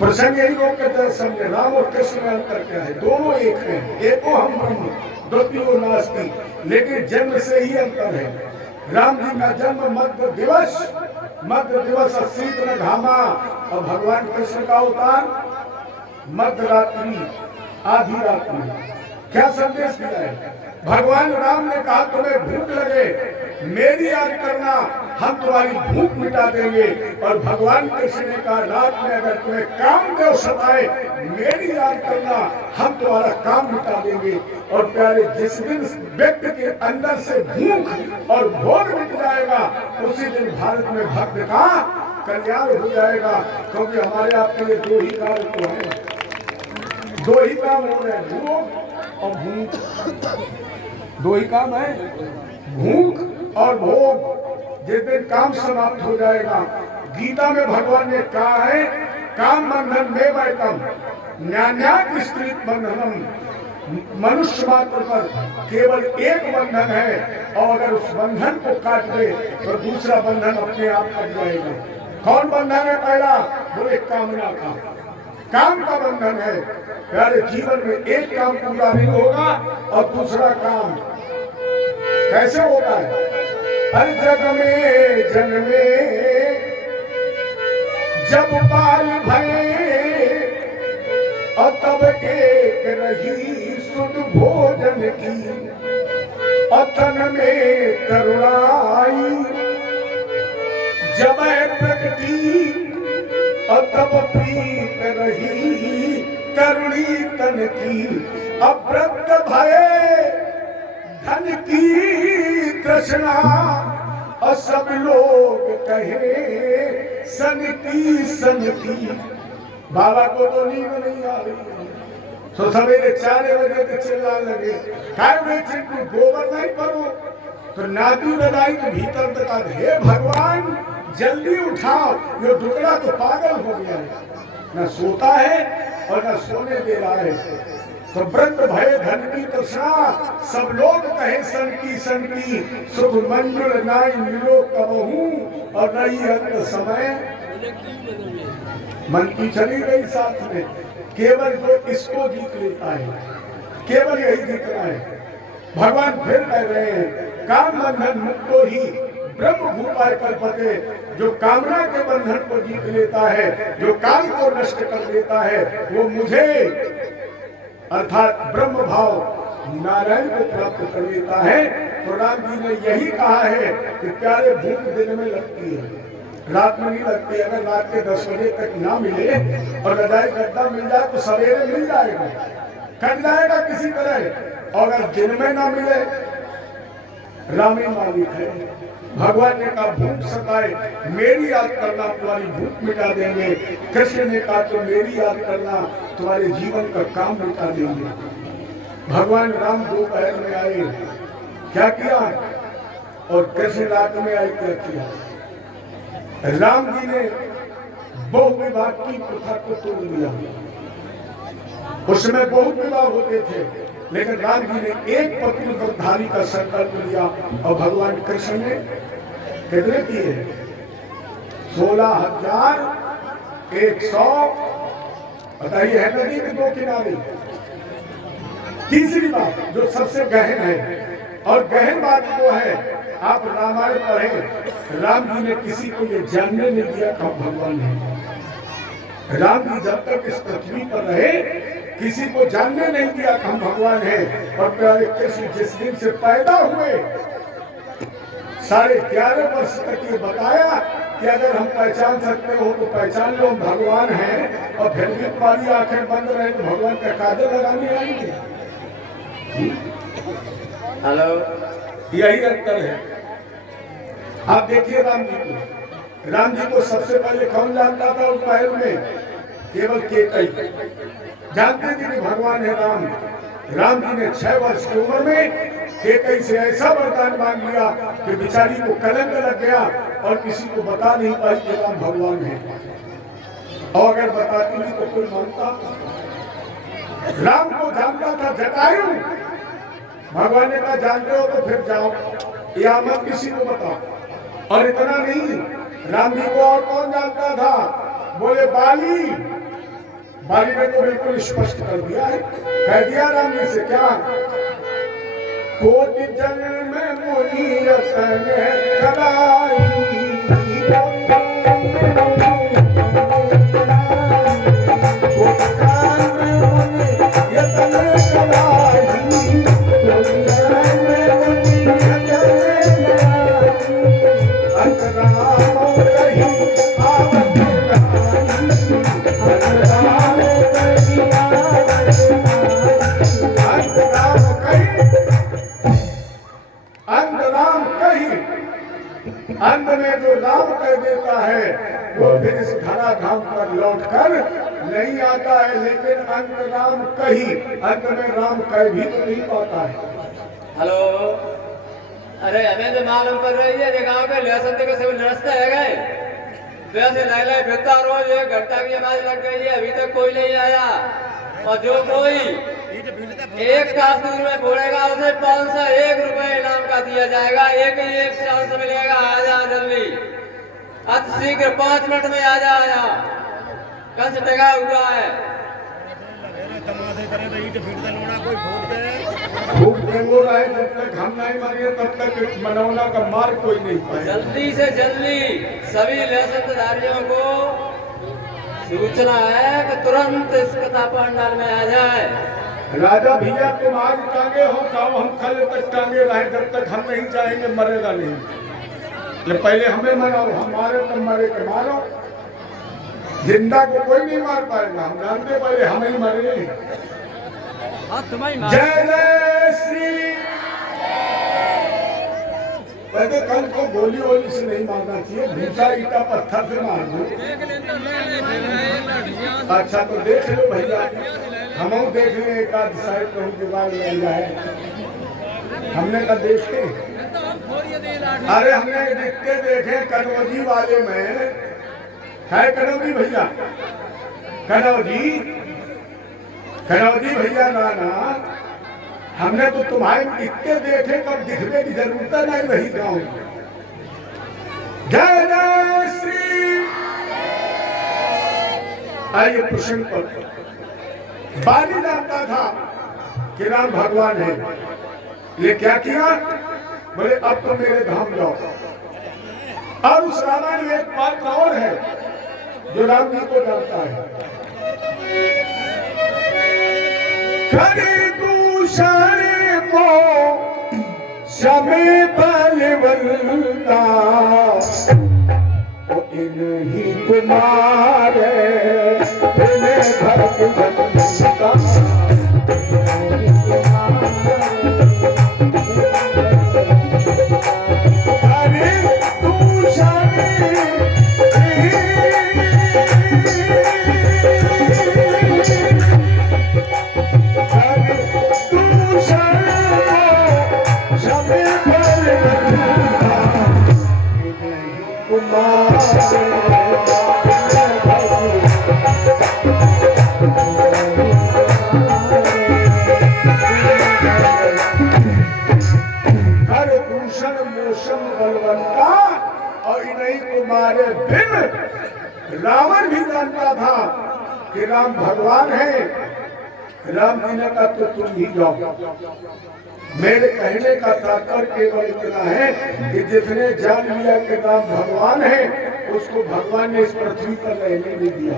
प्रसंग यही लोग कहते हैं समझे, राम और कृष्ण में अंतर क्या है? दोनों एक हैं, एको हम ब्रह्म द्वितीयो नास्ति, लेकिन जन्म से ही अंतर है। राम जी का जन्म मध्य दिवस शीत में घामा और भगवान कृष्ण का अवतार मध्य रात्रि आधी रात्रि। क्या संदेश दिया है? भगवान राम ने कहा तुम्हें भूख लगे मेरी याद करना, हम तुम्हारी भूख मिटा देंगे। और भगवान कृष्ण ने कहा रात में अगर तुम्हें काम देव सताए मेरी याद करना, हम तुम्हारा काम मिटा देंगे। और प्यारे जिस दिन व्यक्ति के अंदर से भूख और भोग मिट जाएगा उसी दिन भारत में भक्त का कल्याण हो जाएगा। क्योंकि हमारे आपके लिए 2 ही कार्य तो है, 2 ही काम हो रहे हैं, भूख और भूख। 2 ही काम है, भूख और भोग। जिस दिन काम समाप्त हो जाएगा, गीता में भगवान ने कहा है काम बंधन में वैकम न्यान्याक स्त्री बंधनम। मनुष्य मात्र पर केवल एक बंधन है और अगर उस बंधन को काट दे तो दूसरा बंधन अपने आप कट जाएगा। कौन बंधन है? पहला बोले कामना का, काम का बंधन है। प्यारे जीवन में एक काम पूरा नहीं होगा और दूसरा काम कैसे होता है? हर जग में जन्मे जब बाल भये और तब एक रही सुध भोजन की, अतन में करुणाई जब प्रगति और तब प्रीत रही करुणी तन की। अप्रत भये धन की तृष्णा और सब लोग कहे सन की। बाबा को तो नींद नहीं आ रही है, तो सवेरे 4 बजे के चिल्लाने लगे, काय चिंटू गोबर नहीं करो, तो नादी लगाई तो भीतर तक, हे भगवान जल्दी उठाओ, ये दुगला तो पागल हो गया है, न सोता है और न सोने दे रहा है। तो व्रत भय धन की तृष्णा, सब लोग कहे सन की, सुख मंजुल नाई मिलो कबहू, और नई अंत समय मन की चली गई साथ में। केवल जो इसको जीत लेता है, केवल यही जीतना है। भगवान फिर कह रहे हैं, काम बंधन मुक्तो ही ब्रह्म भूपाय कल्पते, जो कामना के बंधन को जीत लेता है, जो काम को नष्ट कर देता है, वो मुझे अर्थात ब्रह्म भाव नारायण को प्राप्त कर लेता है। तो राम जी ने यही कहा है कि प्यारे भूख दिन में लगती है, रात में नहीं लगती। अगर रात के 10 बजे तक ना मिले और रजाई गद्दा मिल जाए तो सवेरे मिल जाएगा, कट जाएगा किसी तरह। और अगर दिन में ना मिले, रामी मालिक है। भगवान ने कहा भूख सताए मेरी याद करना, तुम्हारी भूख मिटा देंगे। कृष्ण ने कहा तो मेरी याद करना, तुम्हारे जीवन का काम मिटा देंगे। भगवान राम दोपहर में आए, क्या किया, और कृष्ण रात में आए, क्या किया। राम जी ने बहु विवाह की प्रथा को तोड़ दिया। उसमें बहुत विवाह होते थे, लेकिन राम जी ने एक पत्नी व्रतधारी का संकल्प लिया, और भगवान कृष्ण ने कितने किए, 16,100। बताइए, है नदी के 2 किनारे। तीसरी बात जो सबसे गहन है, और गहन बात वो है, आप रामायण पढ़ें, राम जी ने किसी को ये जानने नहीं दिया कि भगवान है। राम जी जब तक इस पृथ्वी पर रहे, किसी को जानने नहीं दिया कि हम भगवान हैं। और प्यारे कृष्ण जिस दिन से पैदा हुए, 11.5 वर्ष तक ये बताया कि अगर हम पहचान सकते हो तो पहचान लो, हम भगवान हैं। और फिर भी तुम्हारी आंखें बंद रहे तो भगवान का काजल लगाने आएंगे। हेलो, यही अंतर है। आप देखिए राम जी को सबसे पहले कौन जानता था उस महल में? केवल केकई जानते थे कि भगवान है राम। राम जी ने 6 वर्ष की उम्र में केकई से ऐसा वरदान मांग लिया कि बेचारी को कलंक लग गया और किसी को बता नहीं पाई कि राम भगवान है। और अगर बताती नहीं तो कोई मानता। राम को जानता था जटायु। भगवान ने कहा जानते हो तो फिर जाओ, या मत किसी को बताओ। और इतना नहीं, राम जी को और कौन जानता था? बोले बाली। बाली ने तो बिल्कुल स्पष्ट कर दिया है, कह दिया राम जी से, क्या कोटि जन्म मुनि रतन कलाई, अंत में जो राम कह देता है वो फिर इस धरा धाम पर लौट कर नहीं आता है। लेकिन अंत राम कही, अंत में राम कह भी तो नहीं पाता है। हेलो, अरे हमें तो मालूम पड़ रही है गाँव के लहसुन के सब रास्ते है गए, वैसे लाइला फिरता रोज 1 घंटा की आवाज लग गई है, अभी तक कोई नहीं आया। और जो कोई 1 कासूर में बोलेगा उसे 501 रुपए इनाम का दिया जाएगा। एक चांस मिलेगा, आ जा जल्दी, अति शीघ्र 5 मिनट में आ जा। कंस टका हुआ है। खूब डेंगू रहे, जब तक हम नहीं मरे तब तक मनौना का मार्ग कोई नहीं पाए। जल्दी से जल्दी सभी लहसुनधारियों को सूचना है कि तुरंत इस कथा पंडाल में आ जाए। राजा भैया तुम आज टांगे हो, खाओ, हम कल तक टांगे रहे, जब तक हम नहीं जाएंगे मरेगा नहीं। पहले हमें मराओ, हम मारे तब मरे के मारो। जिंदा को कोई नहीं मार पाएगा, हम जानते पहले हम ही मरे। जय जय श्री कहते कल को गोली वोली से नहीं मारना चाहिए, भूसा ईटा पत्थर से मार दो। अच्छा तो देख लो भैया, हम देख लें एक आध साइड कहूँ जुगाड़ मिल जाए। हमने कहा देखे, अरे हमने दिखते देखे कनौजी वाले में है, कनौजी भैया, कनौजी भैया नाना, हमने तो तुम्हारे इतने देखे कब दिखने की जरूरत नहीं रही गाँव में। जय जय श्री। आइए प्रश्न पर। बाली जानता था कि राम भगवान है, ये क्या किया, बोले अब तो मेरे धाम जाओ। और उस रामायण में एक बात और है जो राम जी को जानता है। खरी दूषण को समय बलवंता, तो इन्हीं कुमार इन्हें भक्त जनता। और इन्हीं को मारे बिन रावण भी जानता था कि राम भगवान है। राम जी ने कहा तो तुम ही जाओ। मेरे कहने का तात्पर्य केवल इतना है कि जिसने जान लिया कि राम भगवान है, उसको भगवान ने इस पृथ्वी पर रहने नहीं दिया।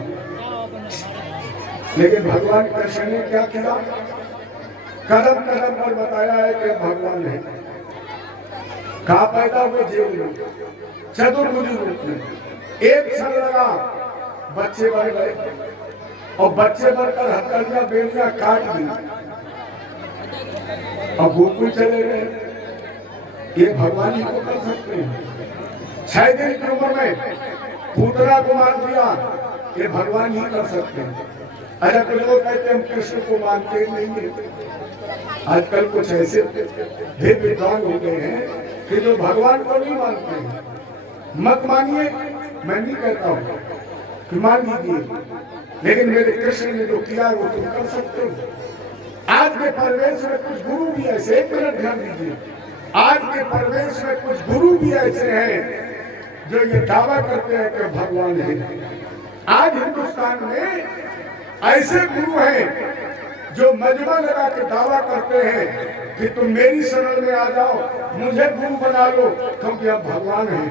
लेकिन भगवान कृष्ण ने क्या किया, कदम कदम पर बताया है कि भगवान है। कहा पैदा हुए जेल में, चतुर्भुज रूप में। एक क्षण लगा, बच्चे बन गए और बच्चे बनकर हथकड़ियां बेलियां काट दी और गोकुल चले गए। ये भगवान ही को कर सकते हैं। 6 दिन की उम्र में पूतना को मार दिया, ये भगवान ही कर सकते हैं। अरे कुछ लोग कहते हैं हम कृष्ण को मानते नहीं है। आजकल कुछ ऐसे भेद विद्वान हो गए हैं कि जो भगवान को नहीं मानते हैं। मत मानिए, मैं नहीं कहता हूँ कि मान लीजिए, लेकिन मेरे कृष्ण ने जो किया वो तुम कर सकते हो। आज के परिवेश में कुछ गुरु भी ऐसे, एक मिनट ध्यान दीजिए, आज के परिवेश में कुछ गुरु भी ऐसे हैं जो ये दावा करते हैं कि भगवान है। आज हिंदुस्तान में ऐसे गुरु हैं जो मजमा लगा के दावा करते हैं कि तुम मेरी शरण में आ जाओ, मुझे गुरु बना लो, क्योंकि हम भगवान हैं।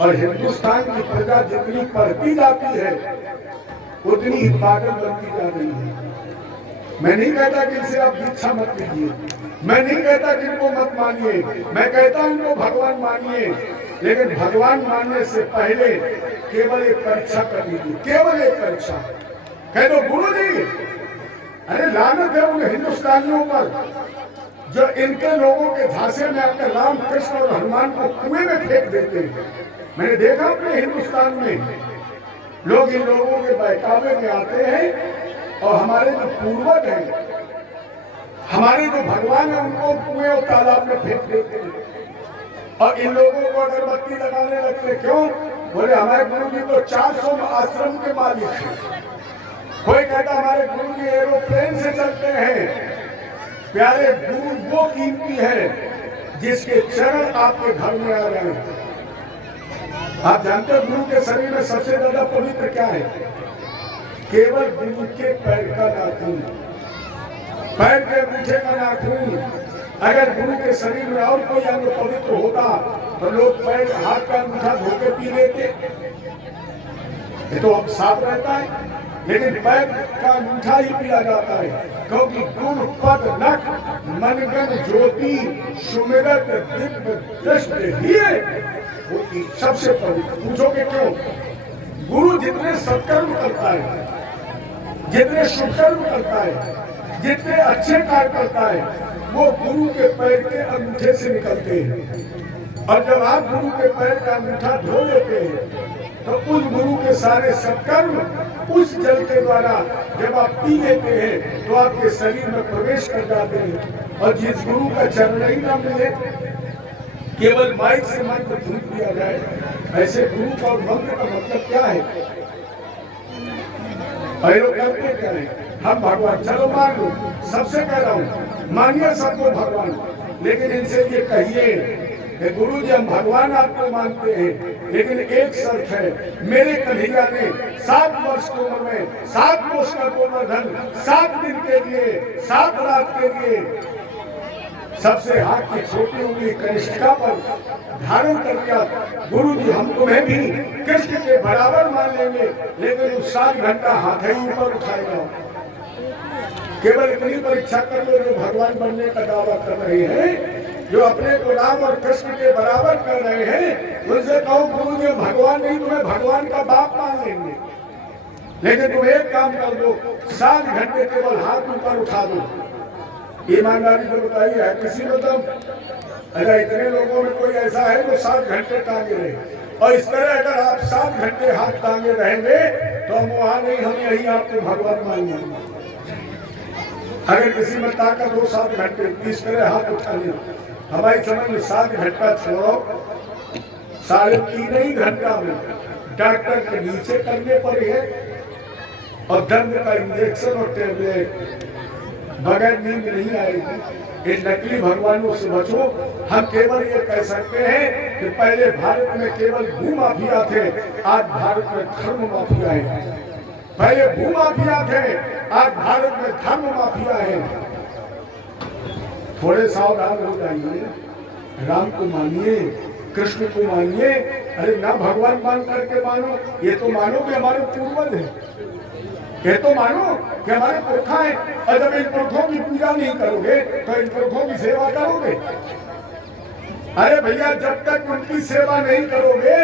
और हिंदुस्तान की प्रजा जितनी पढ़ती जाती है उतनी ही पागल बनती जा रही है। मैं नहीं कहता कि इनसे आप दीक्षा मत लीजिए, मैं नहीं कहता कि इनको मत मानिए, मैं कहता हूं इनको भगवान मानिए। लेकिन भगवान मानने से पहले केवल एक परीक्षा कर लीजिए, केवल एक परीक्षा। कह दो गुरु जी, अरे लानत है उन हिंदुस्तानियों पर जो इनके लोगों के झांसे में आकर राम कृष्ण और हनुमान को कुएं में फेंक देते हैं। मैंने देखा अपने हिंदुस्तान में लोग इन लोगों के बहकावे में आते हैं और हमारे जो पूर्वज हैं, हमारे जो भगवान है, उनको कुएं और तालाब में फेंक देते हैं। और इन लोगों को अगरबत्ती लगाने लगते। क्यों? बोले हमारे गुरु जी तो 400 आश्रम के मालिक हैं। कोई कहता हमारे गुरु जी एरोप्लेन से चलते हैं। प्यारे गुरु वो कीमती है जिसके चरण आपके घर में आ रहे हैं। आप जानते हो गुरु के शरीर में सबसे ज्यादा पवित्र क्या है? केवल गुरु के पैर का नाखून, पैर के अंगूठे का नाखून। अगर गुरु के शरीर में और कोई अंग पवित्र होता तो लोग पैर हाथ का अंगूठा धो के पी लेते। ये तो अब साफ रहता है, लेकिन पैर का अंगूठा ही पिया जाता है, क्योंकि गुरु पद नख मनगन ज्योति सुमिरत दिव्य दृष्टि ही वो सबसे पवित्र। पूछोगे क्यों? गुरु जितने सत्कर्म करता है, जितने शुभकर्म करता है, जितने अच्छे कार्य करता है, वो गुरु के पैर के अंगूठे से निकलते हैं। और जब आप गुरु के पैर का अंगूठा धो लेते हैं तो उस गुरु के सारे सत्कर्म उस जल के द्वारा जब आप पी लेते हैं तो आपके शरीर में प्रवेश कर जाते हैं। और जिस गुरु का चरण ही न मिले, केवल माइक से मंत्र धूप दिया जाए, ऐसे गुरु का और मंत्र का मतलब क्या है? लोग करते क्या है? हम भगवान, चलो मान लो, सबसे कह रहा हूँ मानिए सबको भगवान, लेकिन इनसे ये कहिए गुरु जी हम भगवान आपको मानते हैं, लेकिन एक शर्त है, मेरे कन्हैया ने 7 वर्ष की उम्र में 7 कोष का गोवर्धन 7 दिन के लिए 7 रात के लिए सबसे हाथ की छोटी उंगली कनिष्ठिका पर धारण कर लिया। गुरु जी हम तुम्हें भी कृष्ण के बराबर मान लेंगे, लेकिन उस 7 घंटा हाथ ही ऊपर उठाएगा। केवल इतनी परीक्षा कर लो जो भगवान बनने का दावा कर रहे हैं, जो अपने को राम और कृष्ण के बराबर कर रहे हैं, उनसे कहो गुरु जी भगवान नहीं, तुम्हें भगवान का बाप मान लेंगे, लेकिन तुम एक काम कर दो, 7 घंटे केवल हाथ ऊपर उठा दो। ईमानदारी से बताइए है किसी को दम? अगर इतने लोगों में कोई ऐसा है जो 7 घंटे टांगे रहे, और इस तरह अगर आप 7 घंटे हाथ टांगे रहेंगे तो हम वहां नहीं, हम यही आपको भगवान मान लेंगे। अगर किसी में ताकत हो 7 घंटे इस तरह हाथ उठा ले, हमारी समझ में 7 घंटा छोड़ो, 3.5 घंटा में डॉक्टर के नीचे करने पर है, और दर्द का इंजेक्शन और टेबलेट, बगैर नींद नहीं आएगी। इन नकली भगवानों से बचो। हम केवल ये कह सकते हैं कि पहले भारत में केवल भू माफिया थे, आज भारत में धर्म माफिया है। पहले भू माफिया थे, आज भारत में धर्म माफिया है। थोड़े सावधान हो जाइए, राम को मानिए, कृष्ण को मानिए। अरे ना भगवान मान करके मानो, ये तो मानो कि हमारे पूर्वज हैं, ये तो मानो कि हमारे पुरखा है। और जब इन पुरखों की पूजा नहीं करोगे तो इन पुरखों की सेवा करोगे? अरे भैया जब तक उनकी सेवा नहीं करोगे,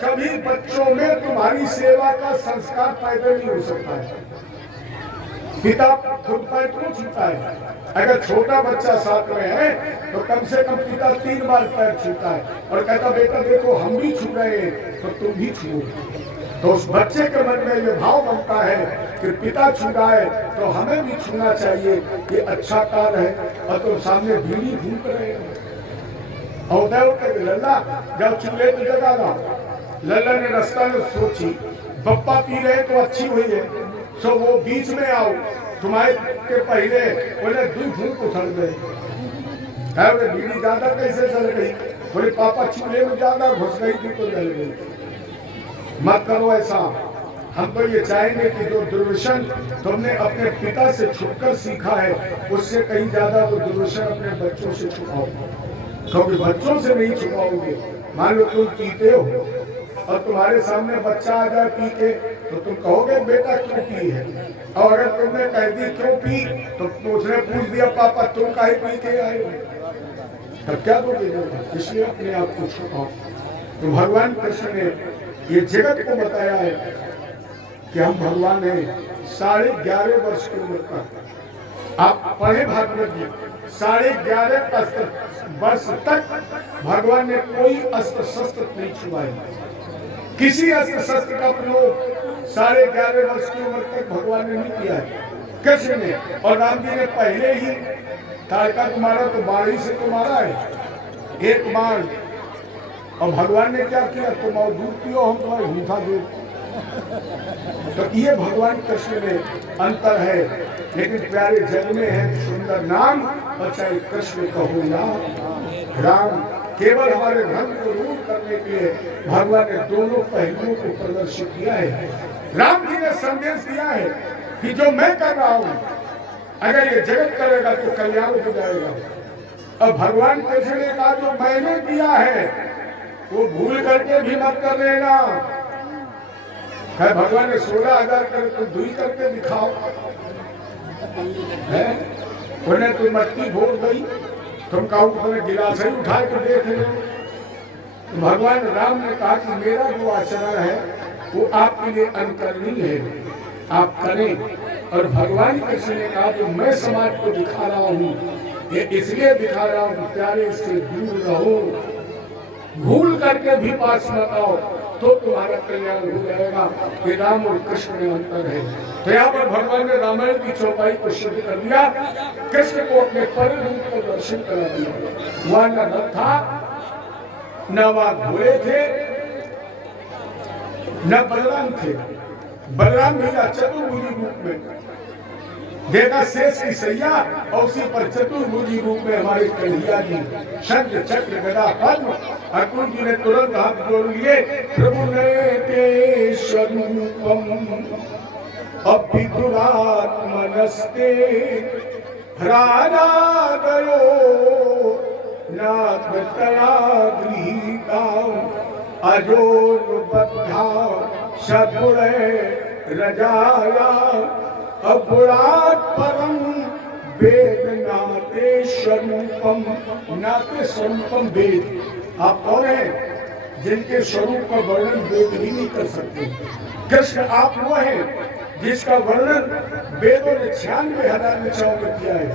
कभी बच्चों में तुम्हारी सेवा का संस्कार पैदा नहीं हो सकता है। पिता खुद पैर क्यों छूता है? अगर छोटा बच्चा साथ में है तो कम से कम पिता 3 बार पैर छूता है और कहता बेटा देखो हम भी छू रहे हैं तो तुम भी छू। तो उस बच्चे के मन में ये भाव बनता है कि पिता छू रहा है तो हमें भी छूना चाहिए, ये अच्छा कार्य है। और तुम सामने बीड़ी फूंक रहे हो और उधर लल्ला जब चूल्हे तो जगा ला, लल्ला ने रास्ता में सोची बप्पा पी रहे तो अच्छी हुई है, सो वो बीच में आओ तुम्हारे के पहले बोले 2 फूंक उछल गए। बोले बीड़ी ज्यादा कैसे चल गई? बोले पापा चूल्हे में ज्यादा घुस गई थी तो जल गई। मत करो ऐसा। हम तो ये चाहेंगे कि जो दुर्व्यसन तुमने अपने पिता से छुपकर सीखा है, उससे कहीं ज्यादा वो दुर्व्यसन अपने बच्चों से छुपाओ, क्योंकि बच्चों से नहीं छुपाओगे। मान लो तुम पीते हो और तुम्हारे सामने बच्चा आ जाए पी के, तो तुम कहोगे बेटा क्यों पी है? और अगर तुमने कह दी क्यों पी तो उसने पूछ दिया पापा तुम काहे पी के आए हो, तब क्या बोलोगे? इसलिए अपने आप को छुपाओ। तो भगवान कृष्ण ने ये जगत को बताया है कि हम भगवान हैं। 11.5 वर्ष की उम्र तक आप पढ़े भागवत जी, 11.5 वर्ष तक भगवान ने कोई अस्त्र शस्त्र नहीं छुआया। किसी अस्त्र शस्त्र का प्रयोग 11.5 वर्ष की उम्र तक भगवान ने नहीं किया है, कृष्ण ने। और राम जी ने पहले ही तारका को मारा तो बाड़ी से तो मारा है, एक बाण। और भगवान ने क्या किया? तुम और दूध पियो, हम तुम्हारे भूखा दूध। तो ये भगवान कृष्ण में अंतर है। लेकिन प्यारे जग में है सुंदर नाम, और चाहे कृष्ण कहो या राम। केवल हमारे धर्म को दूर करने के लिए भगवान ने दोनों पहलुओं को प्रदर्शित किया है। राम जी ने संदेश दिया है कि जो मैं कर रहा हूं अगर ये जगत करेगा तो कल्याण हो जाएगा। और भगवान कृष्ण ने कहा जो मैंने किया है वो भूल करके भी मत कर लेना है। भगवान ने 16,000 कर तुम दुई करके दिखाओ है, उन्हें तुम मट्टी भोर गई, तुम कहो तुम्हें गिलास ही उठा के देख लो। तो भगवान राम ने कहा कि मेरा जो आचरण है वो आपके लिए अनुकरणीय है, आप करें। और भगवान कृष्ण ने कहा जो मैं समाज को दिखा रहा हूँ ये इसलिए दिखा रहा हूँ प्यारे इससे दूर रहो, भूल करके भी पास मत आओ तो तुम्हारा कल्याण हो जाएगा। कि राम और कृष्ण में अंतर है। तो यहाँ पर भगवान ने रामायण की चौपाई को सिद्ध कर दिया। कृष्ण को अपने परम रूप का दर्शन करा दिया। वहां न रथ था, न वहां घोड़े थे, न बलराम थे। बलराम मिला चतुर्भुजी रूप में, देखा शेष की सैया और उसी पर चतुर्भुजी रूप में हमारे कन्हैया जी शंख चक्र गदा पद्म। अर्जुन जी ने तुरंत हाथ जोड़ लिए। प्रभु ने स्वरूपम अभिदुरात्मनस्ते राजा गयो नाथया गृहीता अजोर्बद्धा सगुण रजाया अगुणात् परम वेद नाते स्वरूपम। नाते स्वरूपम वेद। आप कौन हैं जिनके स्वरूप का वर्णन वेद ही नहीं कर सकते? कृष्ण आप वो हैं जिसका वर्णन वेदों ने 96,000 ऋचाओं में किया है।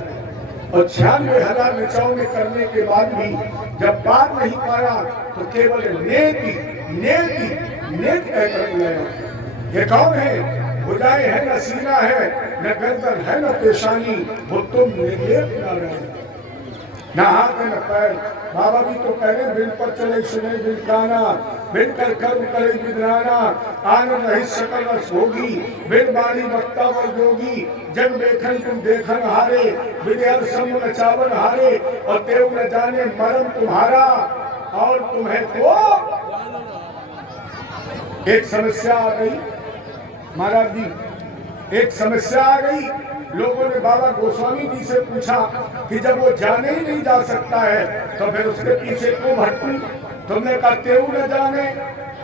और 96,000 ऋचाओं में करने के बाद भी जब बात नहीं पाया तो केवल नेति नेति नेति कहकर बुलाया। ये कौन है? भुजाएं है न सीना है, न गर्दन है न पेशानी, वो तुम निर्लेप नारायण। न हाथ है न पैर। बाबा भी तो कह रहे बिन पर चले सुने बिन काना, बिन कर कर्म करे बिदराना, आनंद रहित सकल रस होगी, बिन बाणी वक्ता व योगी, जग देखन तुम देखन हारे, विद्यार सम न चावन हारे, और देव न जाने मरम तुम्हारा, और तुम्हें तो एक समस्या आ गई महाराज जी। एक समस्या आ गई। लोगों ने बाबा गोस्वामी जी से पूछा कि जब वो जाने ही नहीं जा सकता है तो फिर उसके पीछे क्यों भटकूं? तुमने कहा तेऊ न जाने,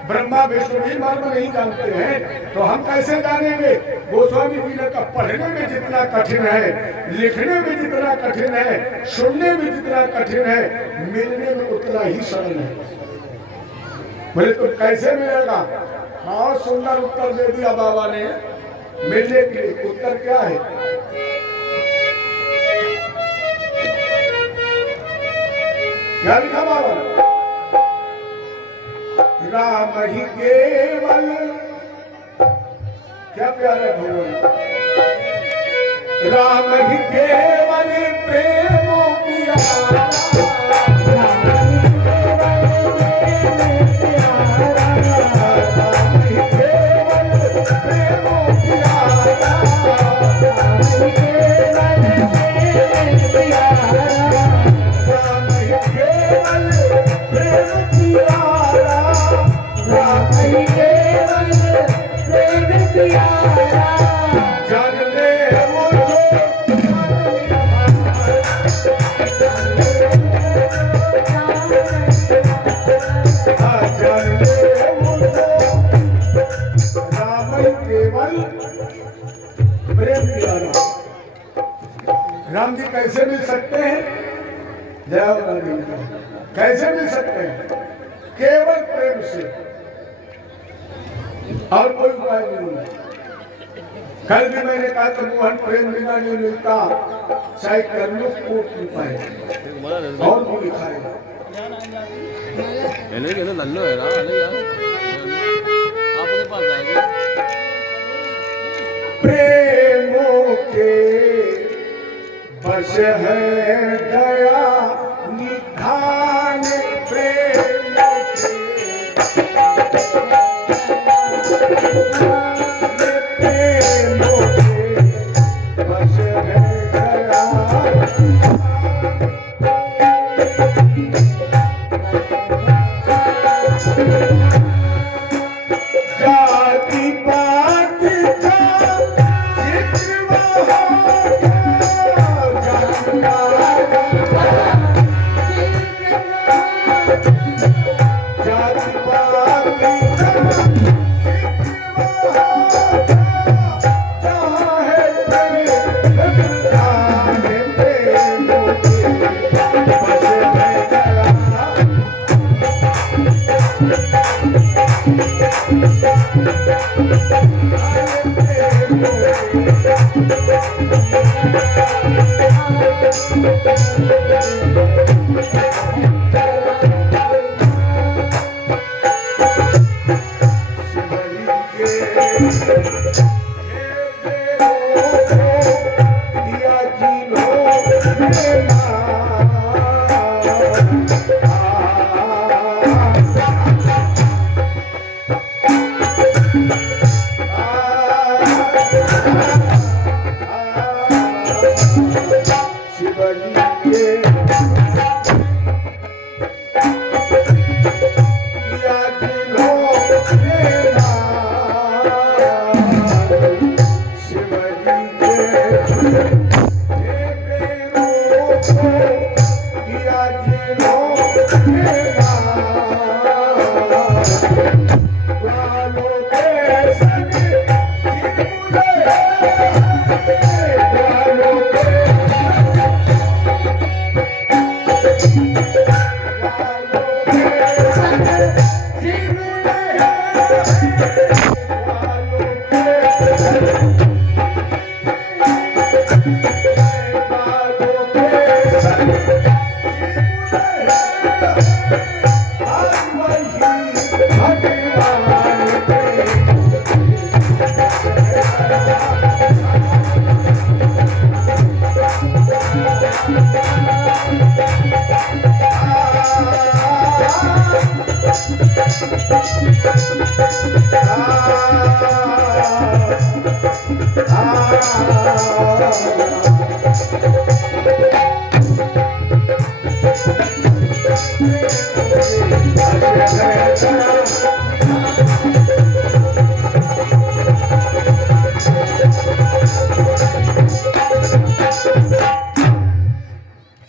ब्रह्मा विष्णु भी मर्म नहीं जानते हैं तो हम कैसे जानेंगे? गोस्वामी जी ने कहा पढ़ने में जितना कठिन है, लिखने में जितना कठिन है, सुनने में जितना कठिन है, मिलने में उतना ही सरल है। बोले तो कैसे मिलेगा? बहुत सुंदर उत्तर दे दिया बाबा ने। मिलने के लिए उत्तर क्या है? क्या लिखा बाबा? राम ही केवल। क्या प्यारे भगवान, राम ही केवल प्रेमों प्यारा, राम जी कैसे मिल सकते हैं? कैसे मिल सकते हैं? केवल प्रेम से, और कोई उपाय नहीं है। कल भी मैंने कहा तो मोहन प्रेम बिना नहीं मिलता, चाहे कर लो कोट उपाय और भी लिखा है। लल्लो है ना यार, आपके पास आएगा प्रेमों के बस है दया निधान, प्रेमों के बस है दया। जाति पात का जिक्र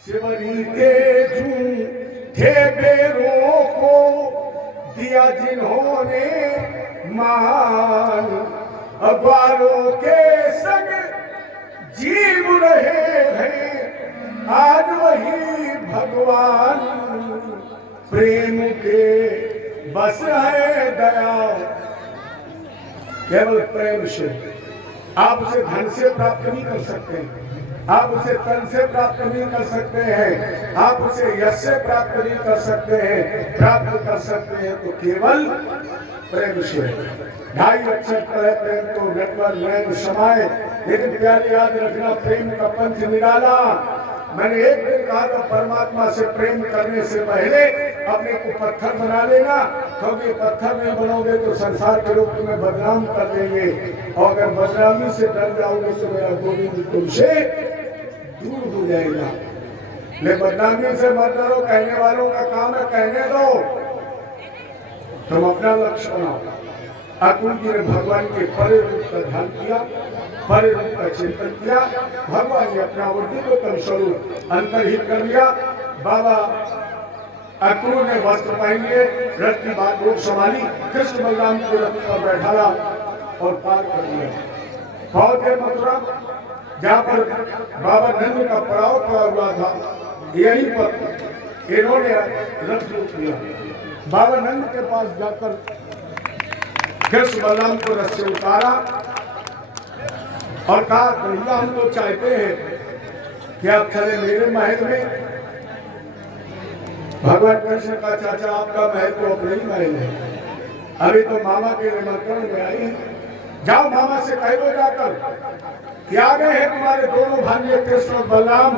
शिवरी के झूठे बेरों को दिया जिन्होंने मान, अखबारों के संग जीव रहे हैं आज वही भगवान। प्रेम के बस है दया, केवल प्रेम से। आप उसे धन से प्राप्त नहीं कर सकते हैं, आप उसे तन से प्राप्त नहीं कर सकते हैं, आप उसे यश से प्राप्त नहीं कर सकते हैं। प्राप्त कर सकते हैं तो केवल प्रेम से। ढाई अक्षर है प्रेम तो नटवर नैन समाये, लेकिन प्यारे याद रखना प्रेम का पंथ निराला। मैंने एक दिन कहा था परमात्मा से प्रेम करने से पहले अपने को पत्थर बना लेना, क्योंकि पत्थर नहीं बनोगे तो संसार के लोग तुम्हें बदनाम कर देंगे, और अगर बदनामी से डर जाओगे तो मेरा गोविंद तुमसे दूर हो जाएगा। ले बदनामी से मत डरो, कहने वालों का काम है कहने दो, तुम अपना लक्ष्य बनाओ। अतुल जी ने भगवान के परे रूप का ध्यान किया, परे रूप का चिंतन किया, भगवान ने अपना उद्दीपक स्वरूप अंतर्हित कर लिया। बाबा अतुल ने वस्त्र पहन लिए, रथ की बात रोक संभाली, कृष्ण बलराम को रथ पर बैठाला और पार कर दिया। पहुंचे मथुरा, जहाँ पर बाबा नंद का पड़ाव पड़ा हुआ था, यहीं पर इन्होंने रथ रोक लिया। बाबा नंद के पास जाकर कृष्ण बलराम को रथ से उतारा और कहा भैया हम तो चाहते हैं कि आप चले मेरे महल में। भगवान कृष्ण का चाचा आपका महल तो अपना ही महल है, अभी तो मामा के निमंत्रण में आए हैं, जाओ मामा से कह दो जाकर कि आ गए हैं तुम्हारे दोनों भांजे कृष्ण और बलराम,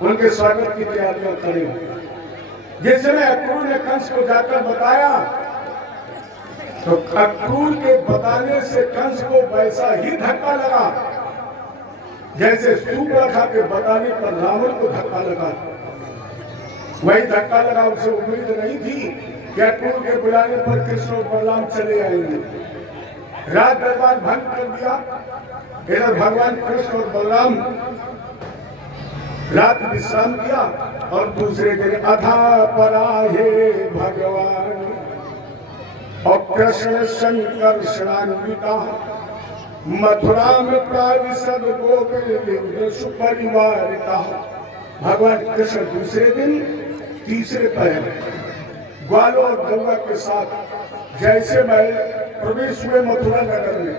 उनके स्वागत की तैयारियां करें। जिस समय अक्रूर ने कंस को जाकर बताया तो अक्रूर के बताने से कंस को वैसा ही धक्का लगा जैसे सूर्पनखा के बताने पर रावण को धक्का लगा। वही धक्का लगा, उसे उम्मीद नहीं थी कि अक्रूर के बुलाने पर कृष्ण और बलराम चले आएंगे। रात दरबार भंग कर दिया। इधर भगवान कृष्ण और बलराम रात विश्राम किया और दूसरे दिन अथा पराहे भगवान और कृष्ण शंकर शरणान्विता मथुरा में प्राविशद गोविंद सुपरिवारिता। भगवान कृष्ण दूसरे दिन तीसरे पहर ग्वालों और गंगा के साथ जैसे महल प्रवेश हुए मथुरा नगर में,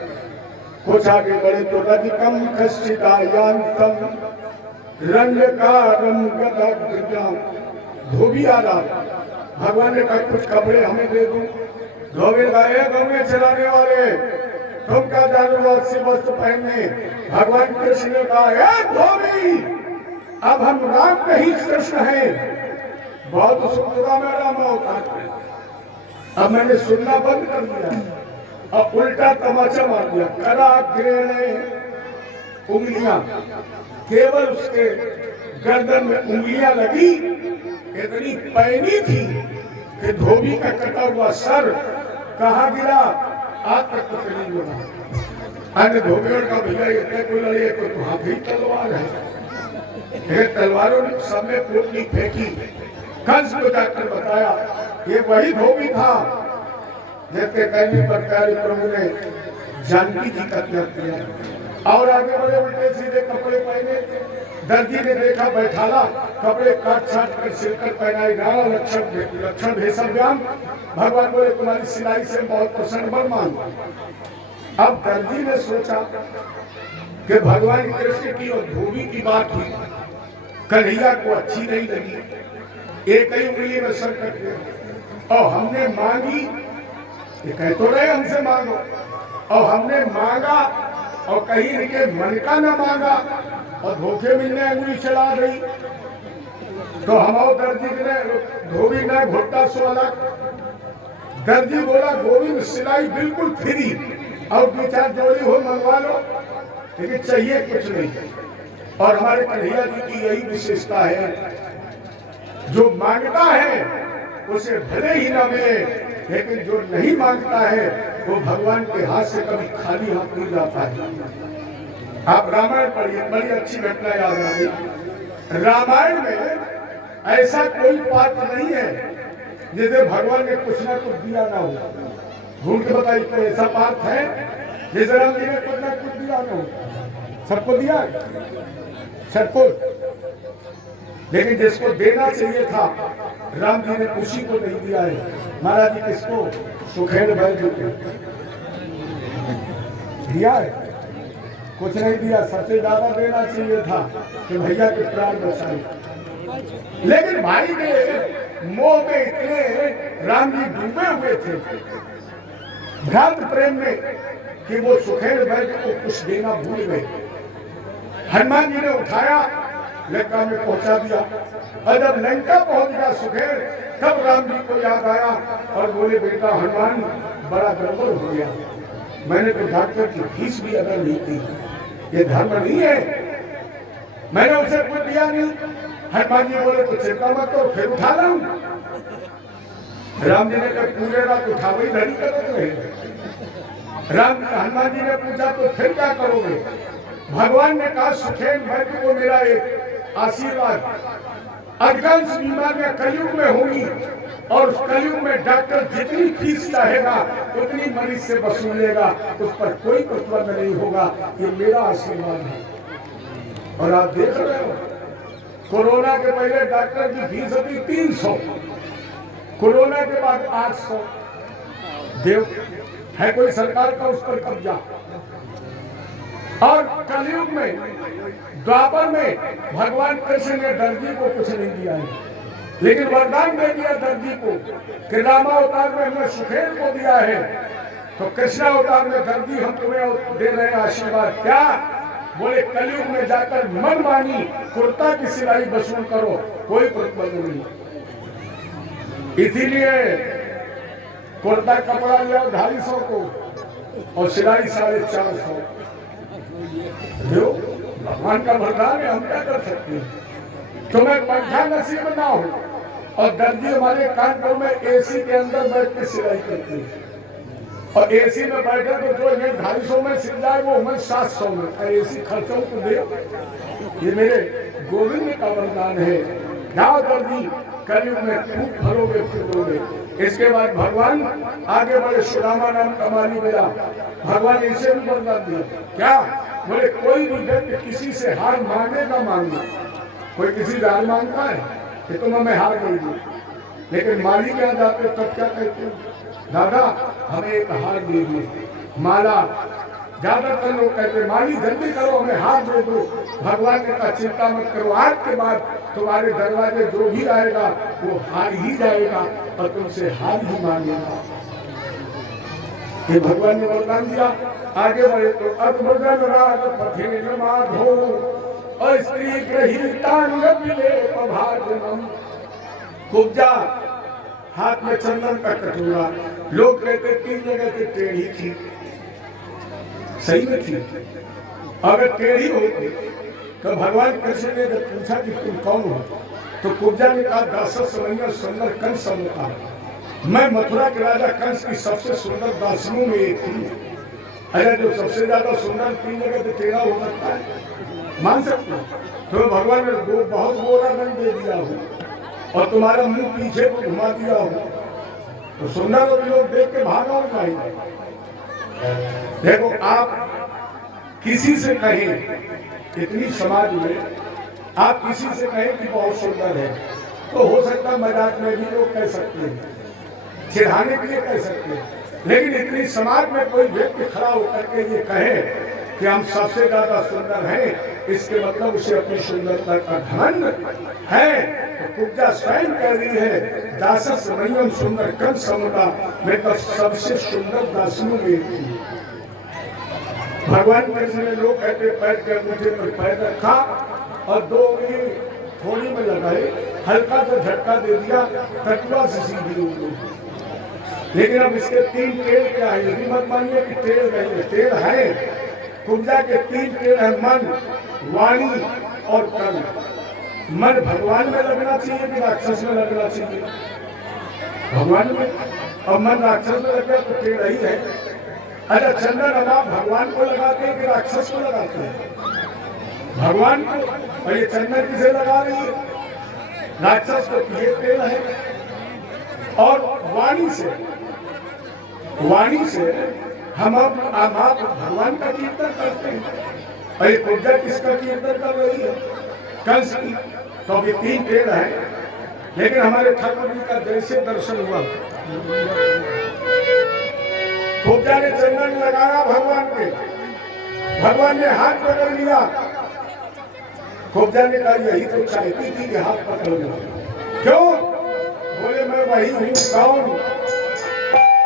कुछ आगे बढ़े तो रधिकम कश्चिदायांतम रंगकारम गदाग्रजाम धोबी आ रहा। भगवान ने कहा कुछ कपड़े हमें दे दो। धोबी गए गंगे चलाने वाले, तुम क्या जरूरत से वस्त्र पहनने। भगवान कृष्ण ने कहा धोबी अब हम राम नहीं कृष्ण हैं। बहुत सुंदर में राम अवतार, अब मैंने सुनना बंद कर दिया और उल्टा तमाचा मार दिया। करा ग्रेणे उंगलियां, केवल उसके गर्दन में उंगलियां लगी, इतनी पैनी थी कि धोबी का कटा हुआ सर कहाँ गिरा आज तक तो नहीं लगा। अन्य धोबियों का भैया इतने कोई लड़े तो हाथी तलवार है। तलवारों ने सब में पोटली फेंकी। कंस को जाकर बताया ये वही धोबी था जिसके कहने पर प्यारे प्रभु ने जानकी जी का त्याग किया। और आगे बढ़े, उल्टे सीधे कपड़े पहने। दर्जी ने देखा बैठाला, कपड़े काट छाट कर सिलकर पहनाई, नाना लक्षण भेषव्याम। भगवान बोले तुम्हारी सिलाई से बहुत प्रसन्न बलवान। अब दर्जी ने सोचा कि भगवान कृष्ण की और धोबी की बात हुई, कन्हैया को अच्छी नहीं लगी, एक ही उंगली में सर कट गया और हमने मांगी, ये कह तो रहे हमसे मांगो, और हमने मांगा और कहीं इनके मन का न मांगा और धोखे मिलने अंगुली चला गई। तो हमारे दर्जी ने धोबी ने घोटा सो अलग। दर्जी बोला गोविंद सिलाई बिल्कुल फ्री और 2-4 जोड़ी हो मंगवा लो, लेकिन चाहिए कुछ नहीं। और हमारे कन्हैया जी की यही विशेषता है, जो मांगता है उसे भले ही ना मिले, लेकिन जो नहीं मांगता है वो भगवान के हाथ से कभी खाली हाथ नहीं जाता है। आप रामायण पढ़िए, बड़ी अच्छी घटना याद आ गई। रामायण में ऐसा कोई पात्र नहीं है जिसे भगवान ने कुछ ना कुछ दिया ना हो। ढूंढ के बताइए कोई ऐसा पात्र है जिसे राम जी ने कुछ ना कुछ दिया ना हो? सबको दिया है, सबको। लेकिन जिसको देना चाहिए था राम जी ने उसी को नहीं दिया है। महाराज जी किसको? सुखेल बैल जी को दिया है, कुछ नहीं दिया। सबसे ज्यादा देना चाहिए था कि भैया के प्राण बचाए। लेकिन भाई के मोह में इतने राम जी डूबे हुए थे भ्रांत प्रेम में कि वो सुखेल बैल को कुछ देना भूल गए। हनुमान जी ने उठाया, लंका में पहुंचा दिया। और जब लंका पहुंच गया सुखेल, तब राम जी को याद आया और बोले बेटा हनुमान बड़ा गड़बड़ हो गया, मैंने तो डॉक्टर की फीस भी अदा नहीं की, ये धर्म नहीं है, मैंने उसे कुछ दिया नहीं। हनुमान जी बोले तो चिंता मत करो, फिर उठा लाऊं। राम जी ने कहा पूरे रात उठा वही धरी करते रहे। हनुमान जी ने पूछा तो फिर क्या करोगे? भगवान ने कहा सुखेल बैल को मेरा एक आशीर्वाद, अधिकांश बीमारियां कलयुग में होंगी और उस कलयुग में डॉक्टर जितनी फीस चाहेगा उतनी मरीज से वसूल लेगा, उस पर कोई प्रतिबंध नहीं होगा, ये मेरा आशीर्वाद है। और आप देख रहे हो कोरोना के पहले डॉक्टर की फीस थी 300, कोरोना के बाद 800। देव है कोई सरकार का उस पर कब्जा। और कलयुग में द्वापर में भगवान कृष्ण ने दर्जी को कुछ नहीं दिया है, लेकिन वरदान दे दिया दर्जी को कि रामावतार में हमने सुखेल को दिया है, तो कृष्णावतार में दर्जी हम तुम्हें दे रहे हैं आशीर्वाद। क्या बोले? कलयुग में जाकर मनमानी कुर्ता की सिलाई वसूल करो, कोई प्रतिबंध नहीं। इसीलिए कुर्ता कपड़ा लिया 250 को और सिलाई 450। जो भगवान का वरदान है, हम क्या कर सकते हैं? तुम्हें पंखा नसीब ना हो और दर्जी हमारे कानपुर में एसी के अंदर बैठ के सिलाई करते हैं, और एसी में बैठे तो जो इन्हें 250 में सिल जाए वो हमें 700 में। एसी खर्चों को दे, ये मेरे गोविंद का वरदान है। जाओ दर्जी, कलयुग में खूब फलोगे फूलोगे। इसके बाद भगवान आगे बढ़े, सुदामा नाम का माली मिला, भगवान इसे भी वरदान दिया। क्या बोले? कोई भी व्यक्ति किसी से हार मांगे ना मांगे। कोई किसी से हार मांगता है कि तुम हमें हार नहीं दी, लेकिन माली के यहाँ जाते तब क्या कहते हो? दादा हमें एक हार दे दो। माला ज्यादातर लोग कहते माली जल्दी करो हमें हार दे दो। भगवान ने कहा चिंता मत करो, आज के बाद तुम्हारे दरवाजे जो भी आएगा वो हार ही जाएगा और तुमसे हार ही मांगेगा। ये भगवान ने वरदान दिया। आगे बढ़े तो अद्भुतन राग पथिन माधो और स्त्री ग्रही टांग मिले पभाजनम। कुब्जा हाथ में चंदन का कटोरा, लोग कहते 3 जगह से टेढ़ी थी, सही में थी। अगर टेढ़ी होती तो भगवान कृष्ण ने जब पूछा कि तुम कौन हो, तो कुब्जा ने कहा 10 समैया सुंदर कंस होता, मैं मथुरा के राजा कंस की सबसे सुंदर दासियों में एक थी। अरे जो सबसे ज्यादा सुंदर 3 जगह से टेढ़ा हो सकता है, मान सकते हो? तो भगवान ने बहुत गोरा रंग दे दिया हो और तुम्हारा मुंह पीछे को घुमा दिया हो तो सुंदर और लोग देख के भागा होगा ही। देखो आप किसी से कहें, इतनी समाज में आप किसी से कहें कि बहुत सुंदर है, तो हो सकता है मजाक में भी लोग कह सकते हैं, चिढ़ाने के लिए कह सकते हैं, लेकिन इतनी समाज में कोई व्यक्ति खड़ा होकर के ये कहे कि हम सबसे ज्यादा सुंदर हैं, इसके मतलब उसे अपनी सुंदरता का घमंड है। तो कुब्जा स्वयं कह रही है दासस संयम सुंदर कंस समुदा, मैं तो सबसे सुंदर दासियों में थी। भगवान कृष्ण ने लोग कहते पैर के अंगूठे पर पैर रखा और 2 उंगली थोड़ी में लगाए, हल्का सा झटका दे दिया, कटुआ से सीधी उंगली। लेकिन अब इसके 3 टेढ़ क्या है, ये भी मत मानिए कि टेढ़ नहीं है, टेढ़ है। कुब्जा के 3 टेढ़ है, मन, वाणी और कर्म। मन भगवान में लगना चाहिए कि राक्षस में लगना चाहिए? भगवान में। और मन राक्षस में लग गया तो टेढ़ ही है। अच्छा, चंदन अब आप भगवान को लगाते हैं कि राक्षस को लगाते हैं? भगवान को। और ये चंदन किसे लगा रही है? राक्षस को। ये टेढ़ है। और वाणी से हम आप भगवान का कीर्तन करते हैं। और ये कुब्जा किसका कीर्तन कर रही है? कंस की। तो अभी 3 टेढ़ है, लेकिन हमारे ठाकुर जी का जैसे दर्शन हुआ, कुब्जा ने चंदन लगाया भगवान पे, भगवान ने हाथ पकड़ लिया। कुब्जा ने कहा यही तो चाहती थी कि हाथ पकड़ लो। क्यों? बोले मैं वही हूँ। कौन?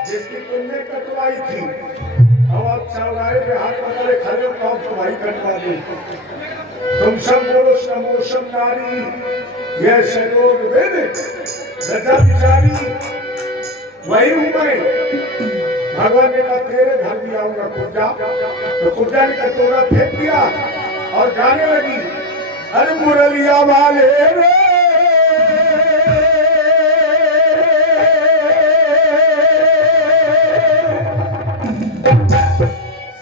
जिसकी तुमने कटवाई थी। अब आप चौराहे पे हाथ पकड़े खड़े हो तो भाई कटवा दे। तुम सब बोलो समोसम नारी ये शरोग वेद रजा बिचारी, वही हूँ मैं। भगवान ने कहा तेरे घर भी आऊंगा कुब्जा। तो कुब्जा ने कटोरा फेंक दिया और गाने लगी, अरे मुरलिया वाले रे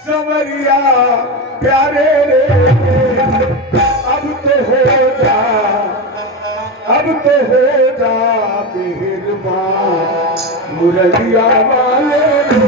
सवरिया प्यारे रे, अब तो हो जा मेहरबान मुरलिया वाले रे।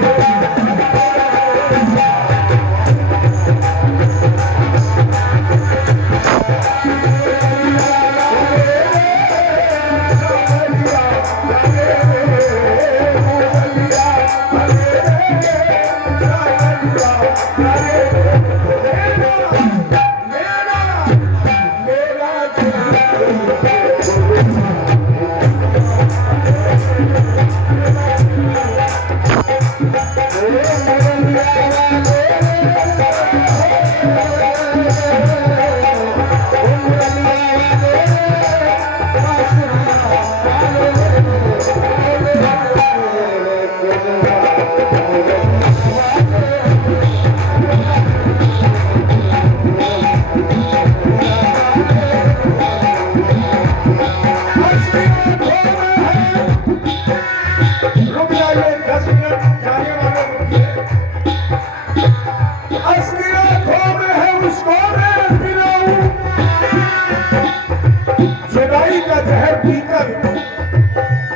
जुदाई का जहर पीकर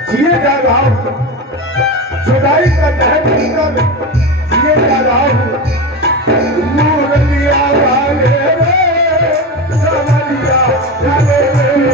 जिए जा रहा हूँ, जुदाई का जहर पीकर जिए जा रहा हूँ। मुरलिया वाले रे सवरिया वाले रे,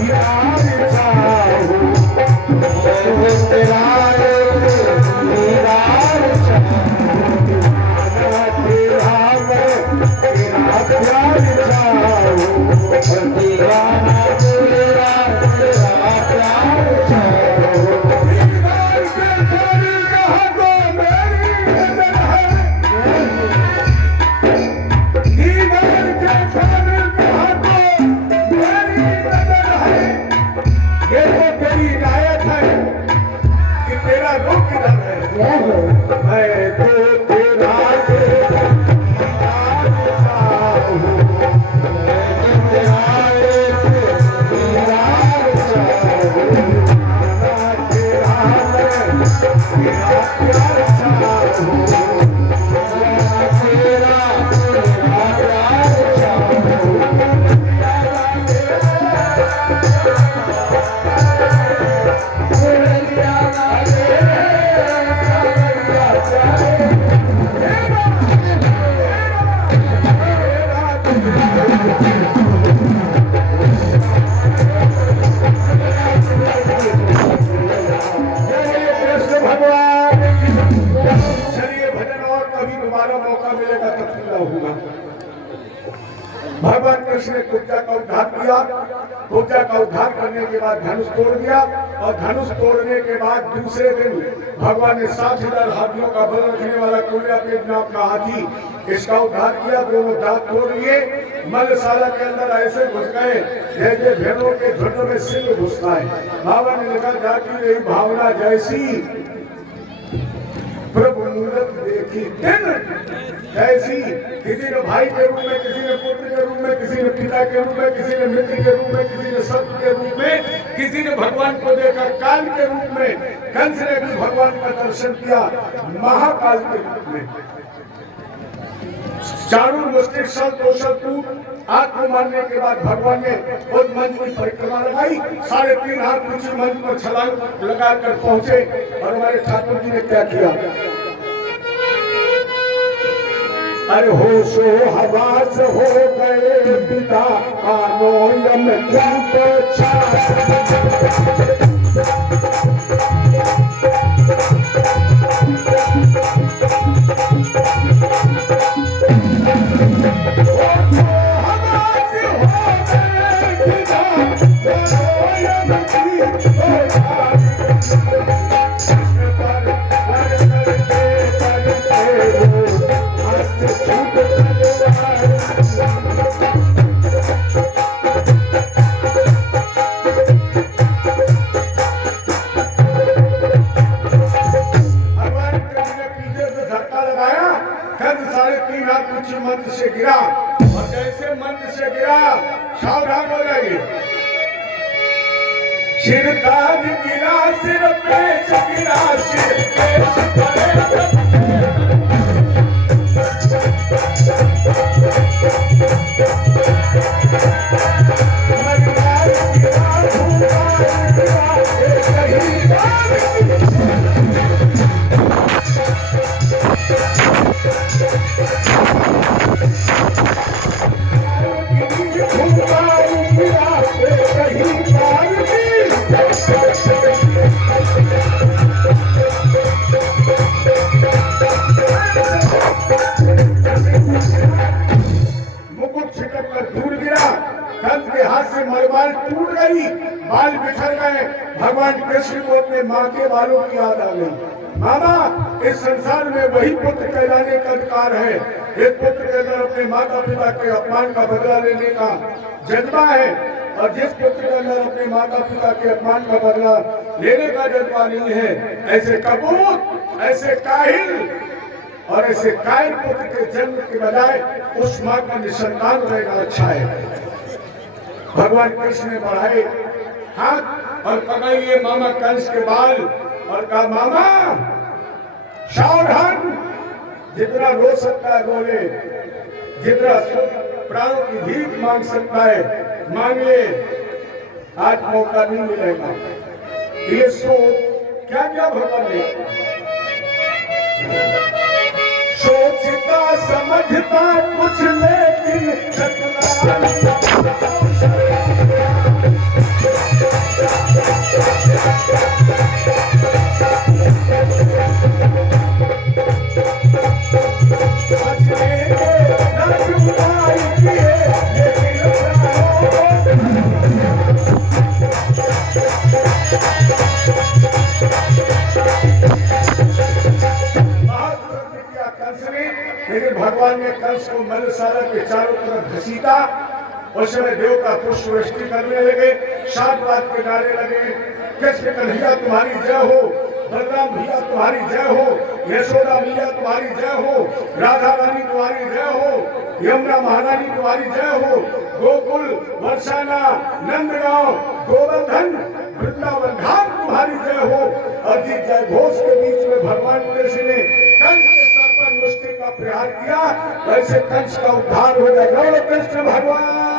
मेरा किया। कुब्जा का उद्धार करने के बाद धनुष तोड़ दिया और धनुष तोड़ने के बाद दूसरे दिन भगवान ने 60,000 हाथियों का बल रखने वाला कुल्ल्यापेट नाम का हाथी इसका उद्धार किया। दोनों दांत तोड़ लिए, मलशाला के अंदर ऐसे घुस गए जैसे भेड़ों के झुंड में सिंह घुसता है। बाबा ने लिखा जाती रही भावना जैसी प्रभु मूरत देखी दिन ऐसी। किसी ने भाई के रूप में, किसी ने पुत्र के रूप में, किसी ने पिता के रूप में, किसी ने मित्र के रूप में, किसी ने शत्रु के रूप में, किसी ने भगवान को देखा काल के रूप में। कंस ने भी भगवान का दर्शन किया महाकाल के रूप में। चारों मुष्टिक शल कौशल कूट आग को मारने के बाद भगवान ने उस मंच की परिक्रमा लगाई। 3.5 हाथ ऊंची मंच पर छलांग लगाकर पहुंचे और हमारे ठाकुर जी ने क्या किया? अरे होशो हवास हो गए पिता कानो यम कूप मंच से गिरा और जैसे मंच से गिरा सावधान हो जाइए। सिर ताज गिरा, सिर पेच गिरा, सिर पेच पड़े। मुकुट छिटक कर दूर गिरा। कंस के हाथ से मलबाल टूट गई, बाल बिखर गए। भगवान कृष्ण को अपने माँ के बालों की याद आ गई। मामा, इस संसार में वही पुत्र कहलाने का अधिकार है। एक पुत्र के अंदर अपने माता पिता के अपमान का बदला लेने का जज्बा है और जिस पुत्र के अंदर अपने माता पिता के अपमान का बदला लेने का जज्बा नहीं है, ऐसे कपूत, ऐसे काहिल और ऐसे कायर पुत्र के जन्म के बजाय उस माँ का निसंतान रहना अच्छा है। भगवान कृष्ण ने बढ़ाए हाथ और पकड़ लिए मामा कंस के बाल और कहा, मामा सावधान, जितना रो सकता है रो ले, जितना प्राणों की भीख मांग सकता है मांग ले, आज मौका नहीं मिलेगा। ये सोच क्या क्या भगवान ने सोचता समझता कुछ लेकिन लेकिन भगवान ने कंस को मलशाला के चारों तरफ घसीटा। उस समय देवता पुष्पवृष्टि करने लगे, 7 बात के नारे लगे, कृष्ण कन्हैया तुम्हारी जय हो, बलराम भैया तुम्हारी जय हो, यशोदा मैया तुम्हारी जय हो, राधा रानी तुम्हारी जय हो, यमुना महारानी तुम्हारी जय हो, गोकुल, बरसाना, नंदगांव, गोवर्धन, वृंदावन धाम तुम्हारी जय हो। और जिस जय घोष के बीच में भगवान कृष्ण ने कंस के सर पर मुष्टि का प्रहार किया, वैसे कंस का उद्धार हो जाएगा। कृष्ण भगवान